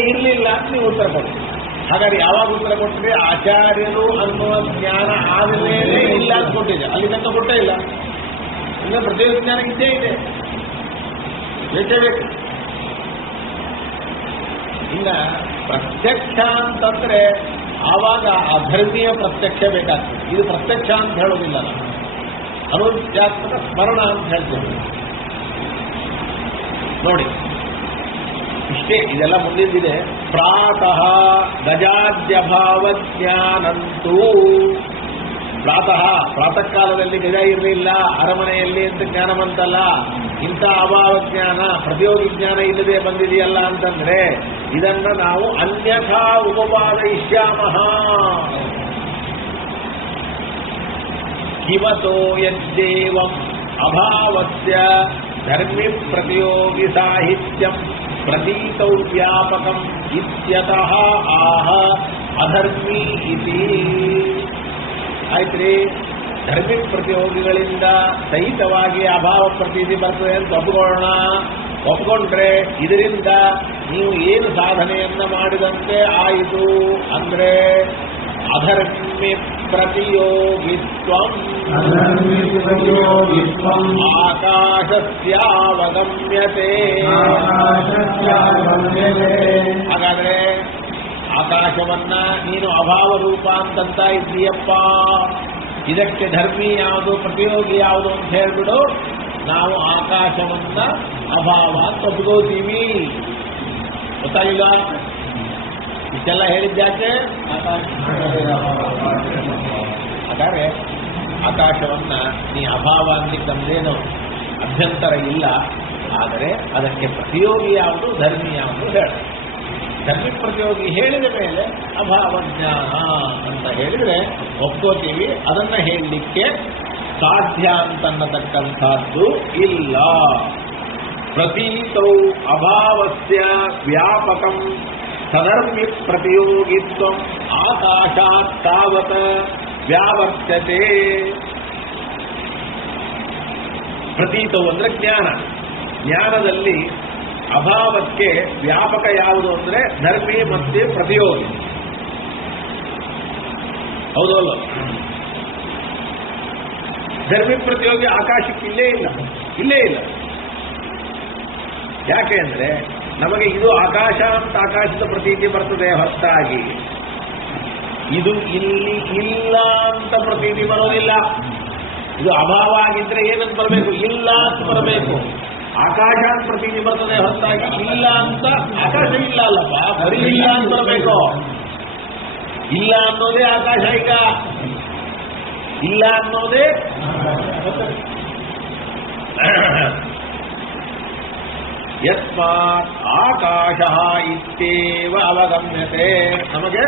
ಇರ್ಲಿಲ್ಲ ಅಂತ ನೀವು ಉತ್ತರ ಕೊಡ್ತೀರಿ. ಹಾಗಾದ್ರೆ ಯಾವಾಗ ಉತ್ತರ ಕೊಟ್ಟರೆ ಆಚಾರ್ಯರು ಅನ್ನುವ ಜ್ಞಾನ ಆದ ಮೇಲೆ ಇಲ್ಲ ಅಂತ ಕೊಟ್ಟಿದೆ, ಅಲ್ಲಿ ತನಕ ಕೊಟ್ಟೇ ಇಲ್ಲ. ಇನ್ನು ಪ್ರತಿಯೊಂದು ಜ್ಞಾನ ಇದ್ದೇ ಇದೆ, ಬೇಕೇ ಬೇಕು. ಇನ್ನ ಪ್ರತ್ಯಕ್ಷ ಅಂತಂದ್ರೆ ಆವಾಗ ಅಧರ್ಮೀಯ ಪ್ರತ್ಯಕ್ಷ ಬೇಕಾಗ್ತದೆ. ಇದು ಪ್ರತ್ಯಕ್ಷ ಅಂತ ಹೇಳೋದಿಲ್ಲ, ನಾವು ಅನುಧ್ಯಾತ್ಮಕ ಸ್ಮರಣ ಅಂತ ಹೇಳ್ತೇವೆ. ನೋಡಿ ಇಷ್ಟೇ, ಇದೆಲ್ಲ ಮುಂದಿದ್ದಿದೆ. ಪ್ರಾತಃ ಗಜಾದ್ಯಭಾವ ಜ್ಞಾನಂತೂ, ಪ್ರಾತಃ ಕಾಲದಲ್ಲಿ ಗಜ ಇರಲಿಲ್ಲ ಅರಮನೆಯಲ್ಲಿ ಅಂತ ಜ್ಞಾನ ಬಂತಲ್ಲ, ಇಂಥ ಅಭಾವ ಜ್ಞಾನ ಪ್ರತಿಯೋಗಿ ಜ್ಞಾನ ಇಲ್ಲದೆ ಬಂದಿದೆಯಲ್ಲ ಅಂತಂದ್ರೆ ಇದನ್ನ ನಾವು ಅನ್ಯಥಾ ಉಪಪಾದಯಿಷ್ಯಾಮಃ. ಕಿಮತೋ ಯದ್ದೇವಂ ಅಭಾವಸ್ಯ ಧರ್ಮಿ ಪ್ರತಿಯೋಗಿ ಸಾಹಿತ್ಯಂ ಪ್ರತೀತೌ ವ್ಯಾಪಕಂ ಇತ್ಯತಃ ಆಹ ಅಧರ್ಮಿ ಇತಿ. ಆಯ್ತ್ರಿ, ಧರ್ಮಿ ಪ್ರತಿಯೋಗಿಗಳಿಂದ ಸಹಿತವಾಗಿ ಅಭಾವ ಪ್ರತೀತಿ ಬರ್ತದೆ ಅಂತ ಒಪ್ಪಿಕೊಂಡ್ರೆ ಇದರಿಂದ ನೀವು ಏನು ಸಾಧನೆಯನ್ನ ಮಾಡಿದಂತೆ ಆಯಿತು ಅಂದ್ರೆ ಅಧರ್ಮಿ ಪ್ರತಿಯೋಗಿತ್ವಂ ಆಕಾಶಸ್ಯಾವಗಮ್ಯತೆ. ಹಾಗಾದ್ರೆ ಆಕಾಶವನ್ನ ನೀನು ಅಭಾವ ರೂಪ ಅಂತಂತ ಇದ್ದೀಯಪ್ಪ, ಇದಕ್ಕೆ ಧರ್ಮಿ ಯಾವುದು ಪ್ರತಿಯೋಗಿ ಯಾವುದು ಅಂತ ಹೇಳ್ಬಿಡು, ನಾವು ಆಕಾಶವನ್ನ ಅಭಾವ ಅಂತ ಒಪ್ಕೋತೀವಿ. ಗೊತ್ತಾಗಿಲ್ಲ? ಇಷ್ಟೆಲ್ಲ ಹೇಳಿದ್ಯಾಕೆ? ಹಾಗಾದ್ರೆ ಆಕಾಶವನ್ನ ನೀ ಅಭಾವ ಅಂದಿದ್ದೇನು ಅಭ್ಯಂತರ ಇಲ್ಲ. ಆದರೆ ಅದಕ್ಕೆ ಪ್ರತಿಯೋಗಿ ಯಾವುದು ಧರ್ಮಿ ಯಾವುದು ಹೇಳ. ಧರ್ಮಿ ಪ್ರತಿಯೋಗಿ ಹೇಳಿದ ಮೇಲೆ ಅಭಾವ ಜ್ಞಾನ ಅಂತ ಹೇಳಿದ್ರೆ ಒಪ್ಕೋತೀವಿ. ಅದನ್ನ ಹೇಳಲಿಕ್ಕೆ ಸಾಧ್ಯ ಅಂತನ್ನತಕ್ಕಂಥದ್ದು ಇಲ್ಲ. ಪ್ರತೀತೌ ಅಭಾವಸ್ಯ ವ್ಯಾಪಕಂ ಸಧರ್ಮಿ ಪ್ರತಿಯೋಗಿತ್ವ ಆಕಾಶಾತ್ ತಾವತ್ ವ್ಯಾವರ್ತ್ಯತೆ. ಪ್ರತೀತವು ಅಂದ್ರೆ ಜ್ಞಾನ. ಜ್ಞಾನದಲ್ಲಿ ಅಭಾವಕ್ಕೆ ವ್ಯಾಪಕ ಯಾವುದು ಅಂದ್ರೆ ಧರ್ಮಿ ಮತ್ತೆ ಪ್ರತಿಯೋಗಿ. ಹೌದಲ್ಲ? ಧರ್ಮಿ ಪ್ರತಿಯೋಗಿ ಆಕಾಶಕ್ಕೆ ಇಲ್ಲೇ ಇಲ್ಲ. ಯಾಕೆ ಅಂದ್ರೆ ನಮಗೆ ಇದು ಆಕಾಶ ಅಂತ ಆಕಾಶದ ಪ್ರತೀತಿ ಬರ್ತದೆ ಹೊರತಾಗಿ ಇದು ಇಲ್ಲಿ ಇಲ್ಲ ಅಂತ ಪ್ರತೀತಿ ಬರೋದಿಲ್ಲ. ಇದು ಅಭಾವ ಆಗಿದ್ರೆ ಏನಂತ ಬರಬೇಕು? ಇಲ್ಲ ಅಂತ ಬರಬೇಕು. ಆಕಾಶ ಅಂತ ಪ್ರತೀತಿ ಬರ್ತದೆ ಹೊರತಾಗಿ ಇಲ್ಲ ಅಂತ ಆಕಾಶ ಇಲ್ಲ ಅಲ್ಲಪ್ಪ, ಬರೀ ಇಲ್ಲ ಅಂತ ಬರಬೇಕು. ಇಲ್ಲ ಅನ್ನೋದೇ ಆಕಾಶ. ಈಗ ಇಲ್ಲ ಅನ್ನೋದೇ ಯಸ್ಮಾತ್ ಆಕಾಶ ಇತ್ಯೇವ ಅವಗಮ್ಯತೆ. ನಮಗೆ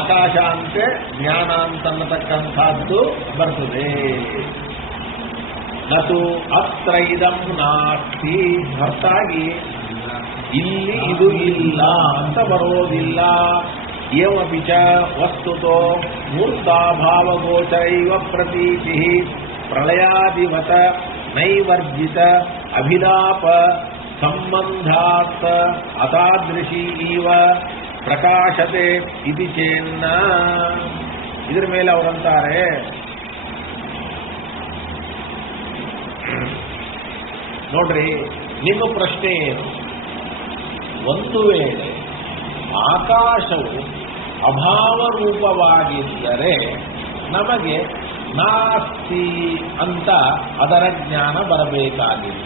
ಆಕಾಶ ಅಂತೆ ಜ್ಞಾನ ಅಂತನ್ನತಕ್ಕಂಥದ್ದು ಬರ್ತದೆ. ನತು ಅತ್ರ ಇದಂ ನಾಸ್ತಿ, ಹೊರತಾಗಿ ಇಲ್ಲಿ ಇದು ಇಲ್ಲ ಅಂತ ಬರೋದಿಲ್ಲ. ಏವಪಿ ಚ ವಸ್ತುತೋ ಮೂರ್ತಾಭಾವಗೋಚರೈವ ಪ್ರತೀತಿ ಪ್ರಳಯಾದಿವತ ನೈವರ್ಜಿತ ಅಭಿಲಾಪ ಸಂಬಂಧಾತ್ ಅತಾದೃಶಿ ಇವ ಪ್ರಕಾಶತೆ ಇತಿ ಚೇನ್ನ. ಇದರ ಮೇಲೆ ಅವರಂತಾರೆ, ನೋಡ್ರಿ ನಿಮ್ಮ ಪ್ರಶ್ನೆ ಏನು? ಒಂದು ವೇಳೆ ಆಕಾಶವು ಅಭಾವ ರೂಪವಾಗಿದ್ದರೆ ನಮಗೆ ನಾಸ್ತಿ ಅಂತ ಅದರ ಜ್ಞಾನ ಬರಬೇಕಾಗಿದೆ.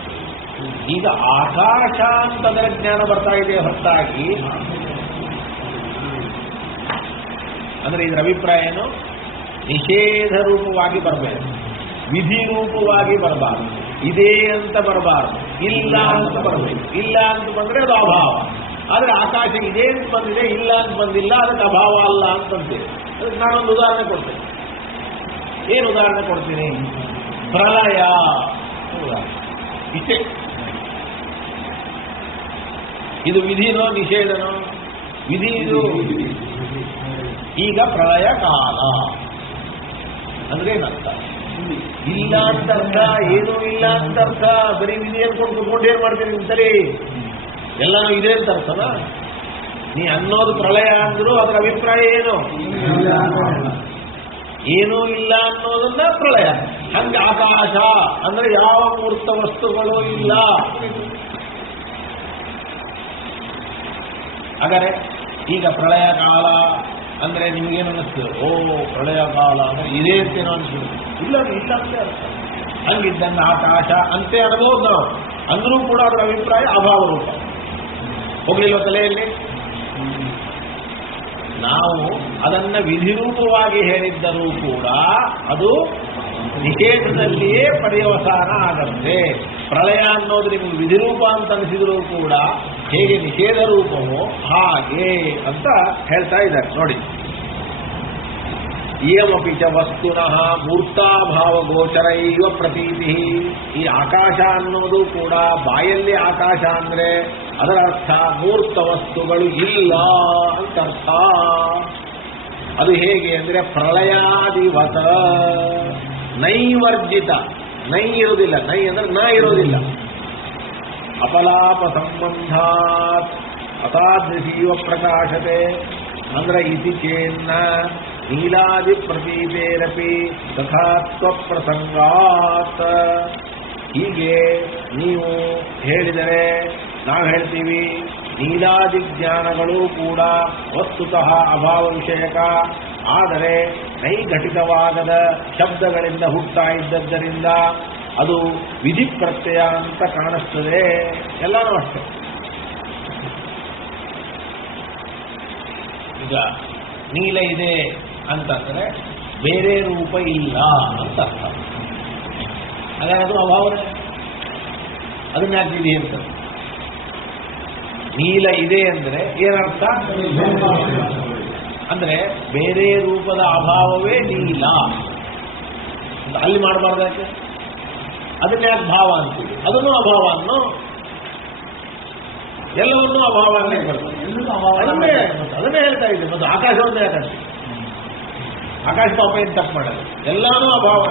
ಈಗ ಆಕಾಶ ಅಂತ ಅದರ ಜ್ಞಾನ ಬರ್ತಾ ಇದೆ ಹೊರತಾಗಿ, ಅಂದ್ರೆ ಇದರ ಅಭಿಪ್ರಾಯ ಏನು? ನಿಷೇಧ ರೂಪವಾಗಿ ಬರಬೇಕು, ವಿಧಿ ರೂಪವಾಗಿ ಬರಬಾರದು, ಇದೇ ಅಂತ ಬರಬಾರದು, ಇಲ್ಲ ಅಂತ ಬರಬೇಕು. ಇಲ್ಲ ಅಂತ ಬಂದ್ರೆ ಅದು ಅಭಾವ. ಆದ್ರೆ ಆಕಾಶ ಇದೆ ಅಂತ ಬಂದಿದೆ, ಇಲ್ಲ ಅಂತ ಬಂದಿಲ್ಲ, ಅದಕ್ಕೆ ಅಭಾವ ಅಲ್ಲ ಅಂತಂತೆ. ಅದಕ್ಕೆ ನಾನೊಂದು ಉದಾಹರಣೆ ಕೊಡ್ತೇನೆ. ಏನು ಉದಾಹರಣೆ ಕೊಡ್ತೀನಿ? ಪ್ರಳಯ. ಇಷ್ಟೇ. ಇದು ವಿಧಿನೋ ನಿಷೇಧನೋ? ವಿಧಿ. ಇದು ಈಗ ಪ್ರಳಯ ಕಾಲ ಅಂದ್ರೆ ಏನರ್ಥ? ಇಲ್ಲ ಅಂತ ಅರ್ಥ, ಏನೂ ಇಲ್ಲ ಅಂತ ಅರ್ಥ. ಬರೀ ವಿಧಿ ಅನ್ಕೊಂಡು ಕುತ್ಕೊಂಡು ಏನ್ ಮಾಡ್ತೀನಿ ಸರಿ, ಎಲ್ಲಾನು ಇದೆ ಅಂತ ಅರ್ಥನ? ನೀ ಅನ್ನೋದು ಪ್ರಳಯ ಅಂದ್ರು ಅದರ ಅಭಿಪ್ರಾಯ ಏನು? ಏನೂ ಇಲ್ಲ ಅನ್ನೋದನ್ನ ಪ್ರಳಯ. ಹಂಗೆ ಆಕಾಶ ಅಂದ್ರೆ ಯಾವ ಮೂರ್ತ ವಸ್ತುಗಳು ಇಲ್ಲ. ಹಾಗಾದ್ರೆ ಈಗ ಪ್ರಳಯ ಕಾಲ ಅಂದ್ರೆ ನಿಮ್ಗೇನು ಅನ್ನಿಸ್ತದೆ? ಓ, ಪ್ರಳಯ ಕಾಲ ಅಂದ್ರೆ ಇದೇ ಅಂತೇನೋ ಅನ್ಸಿದ್ರು. ಇಲ್ಲ ಅಂತ ಅರ್ಥ. ಹಂಗಿದ್ದಂಗೆ ಆಕಾಶ ಅಂತೆ ಅನ್ಬೋದು ನಾವು. ಅಂದ್ರೂ ಕೂಡ ಅದರ ಅಭಿಪ್ರಾಯ ಅಭಾವ ರೂಪ. ಹೋಗ್ಲಿಲ್ಲ ತಲೆಯಲ್ಲಿ? ನಾವು ಅದನ್ನ ವಿಧಿರೂಪವಾಗಿ ಹೇಳಿದ್ದರೂ ಕೂಡ ಅದು ನಿಷೇಧದಲ್ಲಿಯೇ ಪರ್ಯವಸಾನ ಆಗತ್ತೆ. ಪ್ರಳಯ ಅನ್ನೋದು ನಿಮಗೆ ವಿಧಿರೂಪ ಅಂತ ಅನಿಸಿದರೂ ಕೂಡ ಹೇಗೆ ನಿಷೇಧ ರೂಪವೋ ಹಾಗೆ ಅಂತ ಹೇಳ್ತಾ ಇದ್ದಾರೆ ನೋಡಿ. ಏಮಪಿ ಚ ವಸ್ತುನಃ ಮೂರ್ತಾಭಾವ ಗೋಚರೈವ ಪ್ರತೀತಿ. ಈ ಆಕಾಶ ಅನ್ನೋದು ಕೂಡ ಬಾಯಲ್ಲಿ ಆಕಾಶ ಅಂದ್ರೆ ಅದರ ಅರ್ಥ ಮೂರ್ತ ವಸ್ತುಗಳು ಇಲ್ಲ ಅಂತ ಅರ್ಥ. ಅದು ಹೇಗೆ ಅಂದ್ರೆ ಪ್ರಳಯಾದಿವತ ನೈವರ್ಜಿತ. ನೈ ಇರೋದಿಲ್ಲ. ನೈ ಅಂದ್ರೆ ನ ಇರೋದಿಲ್ಲ. ಅಪಲಾಪ ಸಂಬಂಧಾತ್ ಅತಾದೃಶೀವ ಪ್ರಕಾಶತೆ ಅಂದ್ರೆ ಇತಿ ಚೇನ್ನ ನೀಲಾದಿ ಪ್ರತೀತೇರಪಿ ತಥಾತ್ವ ಪ್ರಸಂಗಾತ್. ಹೀಗೆ ನೀವು ಹೇಳಿದರೆ ನಾವು ಹೇಳ್ತೀವಿ ನೀಲಾದಿ ಜ್ಞಾನಗಳು ಕೂಡ ವಸ್ತುತಃ ಅಭಾವ ವಿಷಯಕ, ಆದರೆ ನೈಘಟಿಕವಾಗದ ಶಬ್ದಗಳಿಂದ ಹುಟ್ಟಾ ಇದ್ದದ್ದರಿಂದ ಅದು ವಿಧಿ ಪ್ರತ್ಯಯ ಅಂತ ಕಾಣಿಸ್ತದೆ. ಎಲ್ಲನೂ ಅಷ್ಟೆ. ಈಗ ನೀಲ ಇದೆ ಅಂತಂದ್ರೆ ಬೇರೆ ರೂಪ ಇಲ್ಲ ಅಂತ ಅರ್ಥ. ಅದಾದ್ರೂ ಅಭಾವನೆ ಅದನ್ನ ಯಾಕಿದೆ ಅಂತ. ನೀಲ ಇದೆ ಅಂದ್ರೆ ಏನರ್ಥ ಅಂದ್ರೆ ಬೇರೆ ರೂಪದ ಅಭಾವವೇ ನೀಲ ಅಂತ ಅಲ್ಲಿ ಮಾಡಬಾರ್ದು. ಯಾಕೆ ಅದನ್ನ ಯಾಕೆ ಭಾವ ಅಂತೀವಿ? ಅದನ್ನು ಅಭಾವ ಅನ್ನೋ ಎಲ್ಲವನ್ನೂ ಅಭಾವ ಅನ್ನೇ ಬರ್ತದೆ. ಅದನ್ನೇ ಹೇಳ್ತಾ ಇದ್ದೆ. ಮತ್ತು ಆಕಾಶವನ್ನೇ ಯಾಕಂತ ಆಕಾಶ ಪಾಪ ಏನು ತಪ್ಪು ಮಾಡೋದು? ಎಲ್ಲಾನು ಅಭಾವ.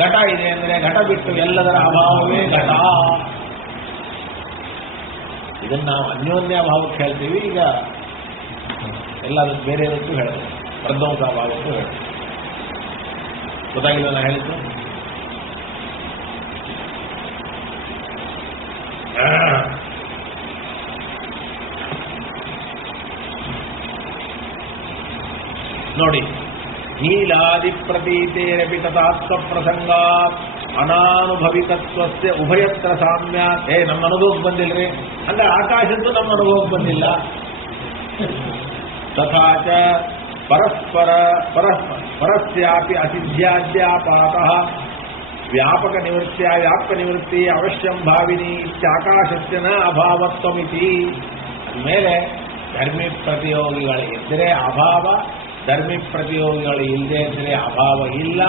ಘಟ ಇದೆ ಅಂದ್ರೆ ಘಟ ಬಿಟ್ಟು ಎಲ್ಲದರ ಅಭಾವವೇ ಘಟ. ಇದನ್ನು ನಾವು ಅನ್ಯೋನ್ಯ ಭಾವಕ್ಕೆ ಹೇಳ್ತೀವಿ. ಈಗ ಎಲ್ಲದಕ್ಕೆ ಬೇರೆಯವಕ್ಕೂ ಹೇಳ್ತೇವೆ. ಪ್ರಧ್ವಂಸ ಭಾವಕ್ಕೂ ಹೇಳ್ತೇವೆ. ಗೊತ್ತಾಗಿಲ್ಲ ನಾ ಹೇಳಿದ್ದು? ನೋಡಿ, ನೀಲಾದಿ ಪ್ರತೀತೇರಪಿ ತಥಾತ್ವ ಪ್ರಸಂಗ ಅನಾನುಭವಿಕತ್ವಸ್ಯ ಉಭಯತ್ರ ಸಾಮ್ಯ. ನಮ್ಮ ಅನುಭವಕ್ಕೆ ಬಂದಿಲ್ರಿ ಅಂದ್ರೆ ಆಕಾಶದ್ದು ನಮ್ಮ ಅನುಭವಕ್ಕೆ ಬಂದಿಲ್ಲ. ತಥಾಚ ಪರಸ್ಯಾಪಿ ಅಸಿದ್ಧ್ಯಾದ್ಯಾಪಾತಃ ವ್ಯಾಪಕ ನಿವೃತ್ತಿಯ ವ್ಯಾಪ್ತ ನಿವೃತ್ತಿ ಅವಶ್ಯಂ ಭಾವಿನಿ ಇತ್ಯಾಕಾಶಸ್ಯ ನ ಅಭಾವತ್ವಮಿತಿ. ಅಂದಮೇಲೆ ಧರ್ಮಿ ಪ್ರತಿಯೋಗಿಗಳು ಇದ್ದರೆ ಅಭಾವ, ಧರ್ಮಿ ಪ್ರತಿಯೋಗಿಗಳು ಇಲ್ಲದೆ ಇದ್ದರೆ ಅಭಾವ ಇಲ್ಲ,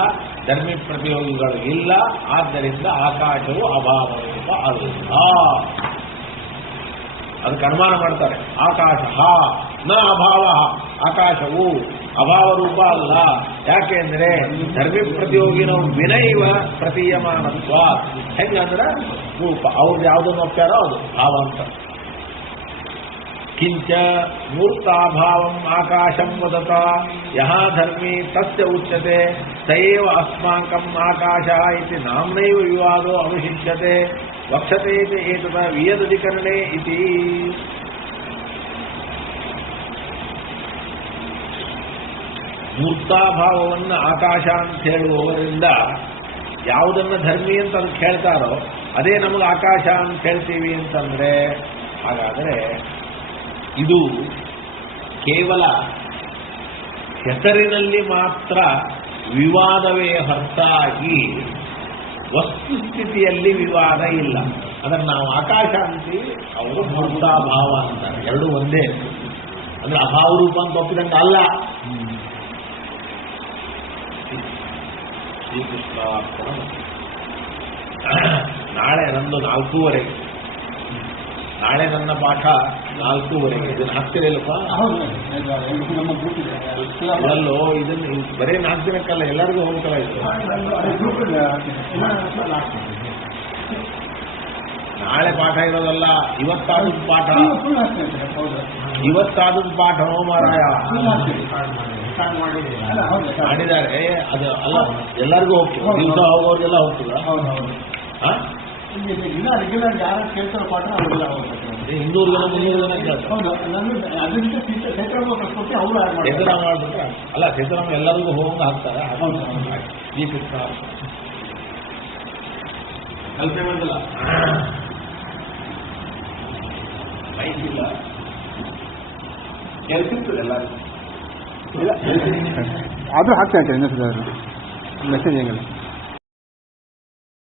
ಧರ್ಮಿ ಪ್ರತಿಯೋಗಿಗಳು ಇಲ್ಲ. ಆದ್ದರಿಂದ ಆಕಾಶವು ಅಭಾವ ರೂಪ ಅಲ್ಲ. ಅದಕ್ಕೆ ಅನುಮಾನ ಮಾಡ್ತಾರೆ. ಆಕಾಶ ನ ಅಭಾವ, ಆಕಾಶವು ಅಭಾವ ರೂಪ ಅಲ್ಲ. ಯಾಕೆಂದ್ರೆ ಧರ್ಮಿ ಪ್ರತಿಯೋಗಿನ ವಿನೈವ ಪ್ರತೀಯಮಾನತ್ವ. ಹೆಂಗಂದ್ರೆ ರೂಪ ಅವ್ರು ಯಾವುದನ್ನು ಹೋಗ್ತಾರೋ ಅದು ಭಾವ ಅಂತ. ಕಿಂಚ ಮೂರ್ತಾಭಾವಂ ಆಕಾಶಂ ವದತ ಯಹ ಧರ್ಮಿ ತಸ್ಯ ಉಚ್ಯತೆ ಸಯೇವ ಅಸ್ಮಾಕಂ ಆಕಾಶ ಇತಿ ನಾಮ್ನೈವ ವಿವಾದೋ ಅವಶಿಷ್ಯತೆ ವಕ್ಷತೆ ಏತದ ವಿಯದಧಿಕರಣೆ ಇತಿ. ಮೂರ್ತಾಭಾವವನ್ನು ಆಕಾಶ ಅಂತ ಹೇಳುವವರಿಂದ ಯಾವುದನ್ನು ಧರ್ಮಿ ಅಂತ ಅದಕ್ಕೆ ಹೇಳ್ತಾರೋ ಅದೇ ನಮಗೆ ಆಕಾಶ ಅಂತ ಹೇಳ್ತೀವಿ ಅಂತಂದ್ರೆ, ಹಾಗಾದರೆ ಇದು ಕೇವಲ ಹೆಸರಿನಲ್ಲಿ ಮಾತ್ರ ವಿವಾದವೇ ಹೊರತಾಗಿ ವಸ್ತುಸ್ಥಿತಿಯಲ್ಲಿ ವಿವಾದ ಇಲ್ಲ. ಅದನ್ನು ನಾವು ಆಕಾಶ ಅಂತೀವಿ, ಅವರು ಮೂರ್ತಾಭಾವ ಅಂತಾರೆ. ಎರಡೂ ಒಂದೇ. ಅಂದ್ರೆ ಅಭಾವ ರೂಪ ಅಂತ ಒಪ್ಪಿದಂಗೆ ಅಲ್ಲ. ಶ್ರೀಕೃಷ್ಣ ನಾಳೆ ನಂದು 4:30. ನಾಳೆ ನನ್ನ ಪಾಠ 4:30. ಇದನ್ನು ಹಾಕ್ತಿರಲ್ಲಪ್ಪ? ಇದಲ್ಲೋ ಇದನ್ನು ಬರೀ 4 ದಿನಕ್ಕಲ್ಲ, ಎಲ್ಲರಿಗೂ ಹೋಗ್ತಲ್ಲ ಇದು. ನಾಳೆ ಪಾಠ ಇರೋದಲ್ಲ, ಇವತ್ತಾದ ಪಾಠ. ಇವತ್ತಾದ ಪಾಠ ಮಾರಾಯ ಮಾಡಿದ್ದಾರೆ. ಅದು ಅಲ್ಲ, ಎಲ್ಲರಿಗೂ ಹೋಗ್ತದೆ. ದಿವಸ ಹೋಗೋರಿಗೆಲ್ಲ ಹೋಗ್ತದ. ರೆಗ್ಯುಲರ್ ಯಾರು ಕೇಳ್ತಾರೋ ಪಾಠ ಅವರೆಲ್ಲ 200 ಜನ 300 ಜನ ಕೇಳ್ತಾರೆ. ಸಿದ್ದರಾಮ ಮಾಡ್ಬಿಟ್ರೆ ಅಲ್ಲ, ಸಿದ್ದರಾಮ ಎಲ್ಲರಿಗೂ ಹೋಗಂಗ ಹಾಕ್ತಾರೆ. ಈ ಕೃಷ್ಣ ಕಲ್ಪನೆ ಮಾಡಿಲ್ಲ, ಮೈಕಿಲ್ಲ, ಕೆಲ್ಸಿರ್ತದೆ ಎಲ್ಲರಿಗೂ. ಆದ್ರೂ ಹಾಕ್ತಾ ಇರ್ತಾರೆ ಮೆಸೇಜ್ ಹೆಂಗಲ್ಲ.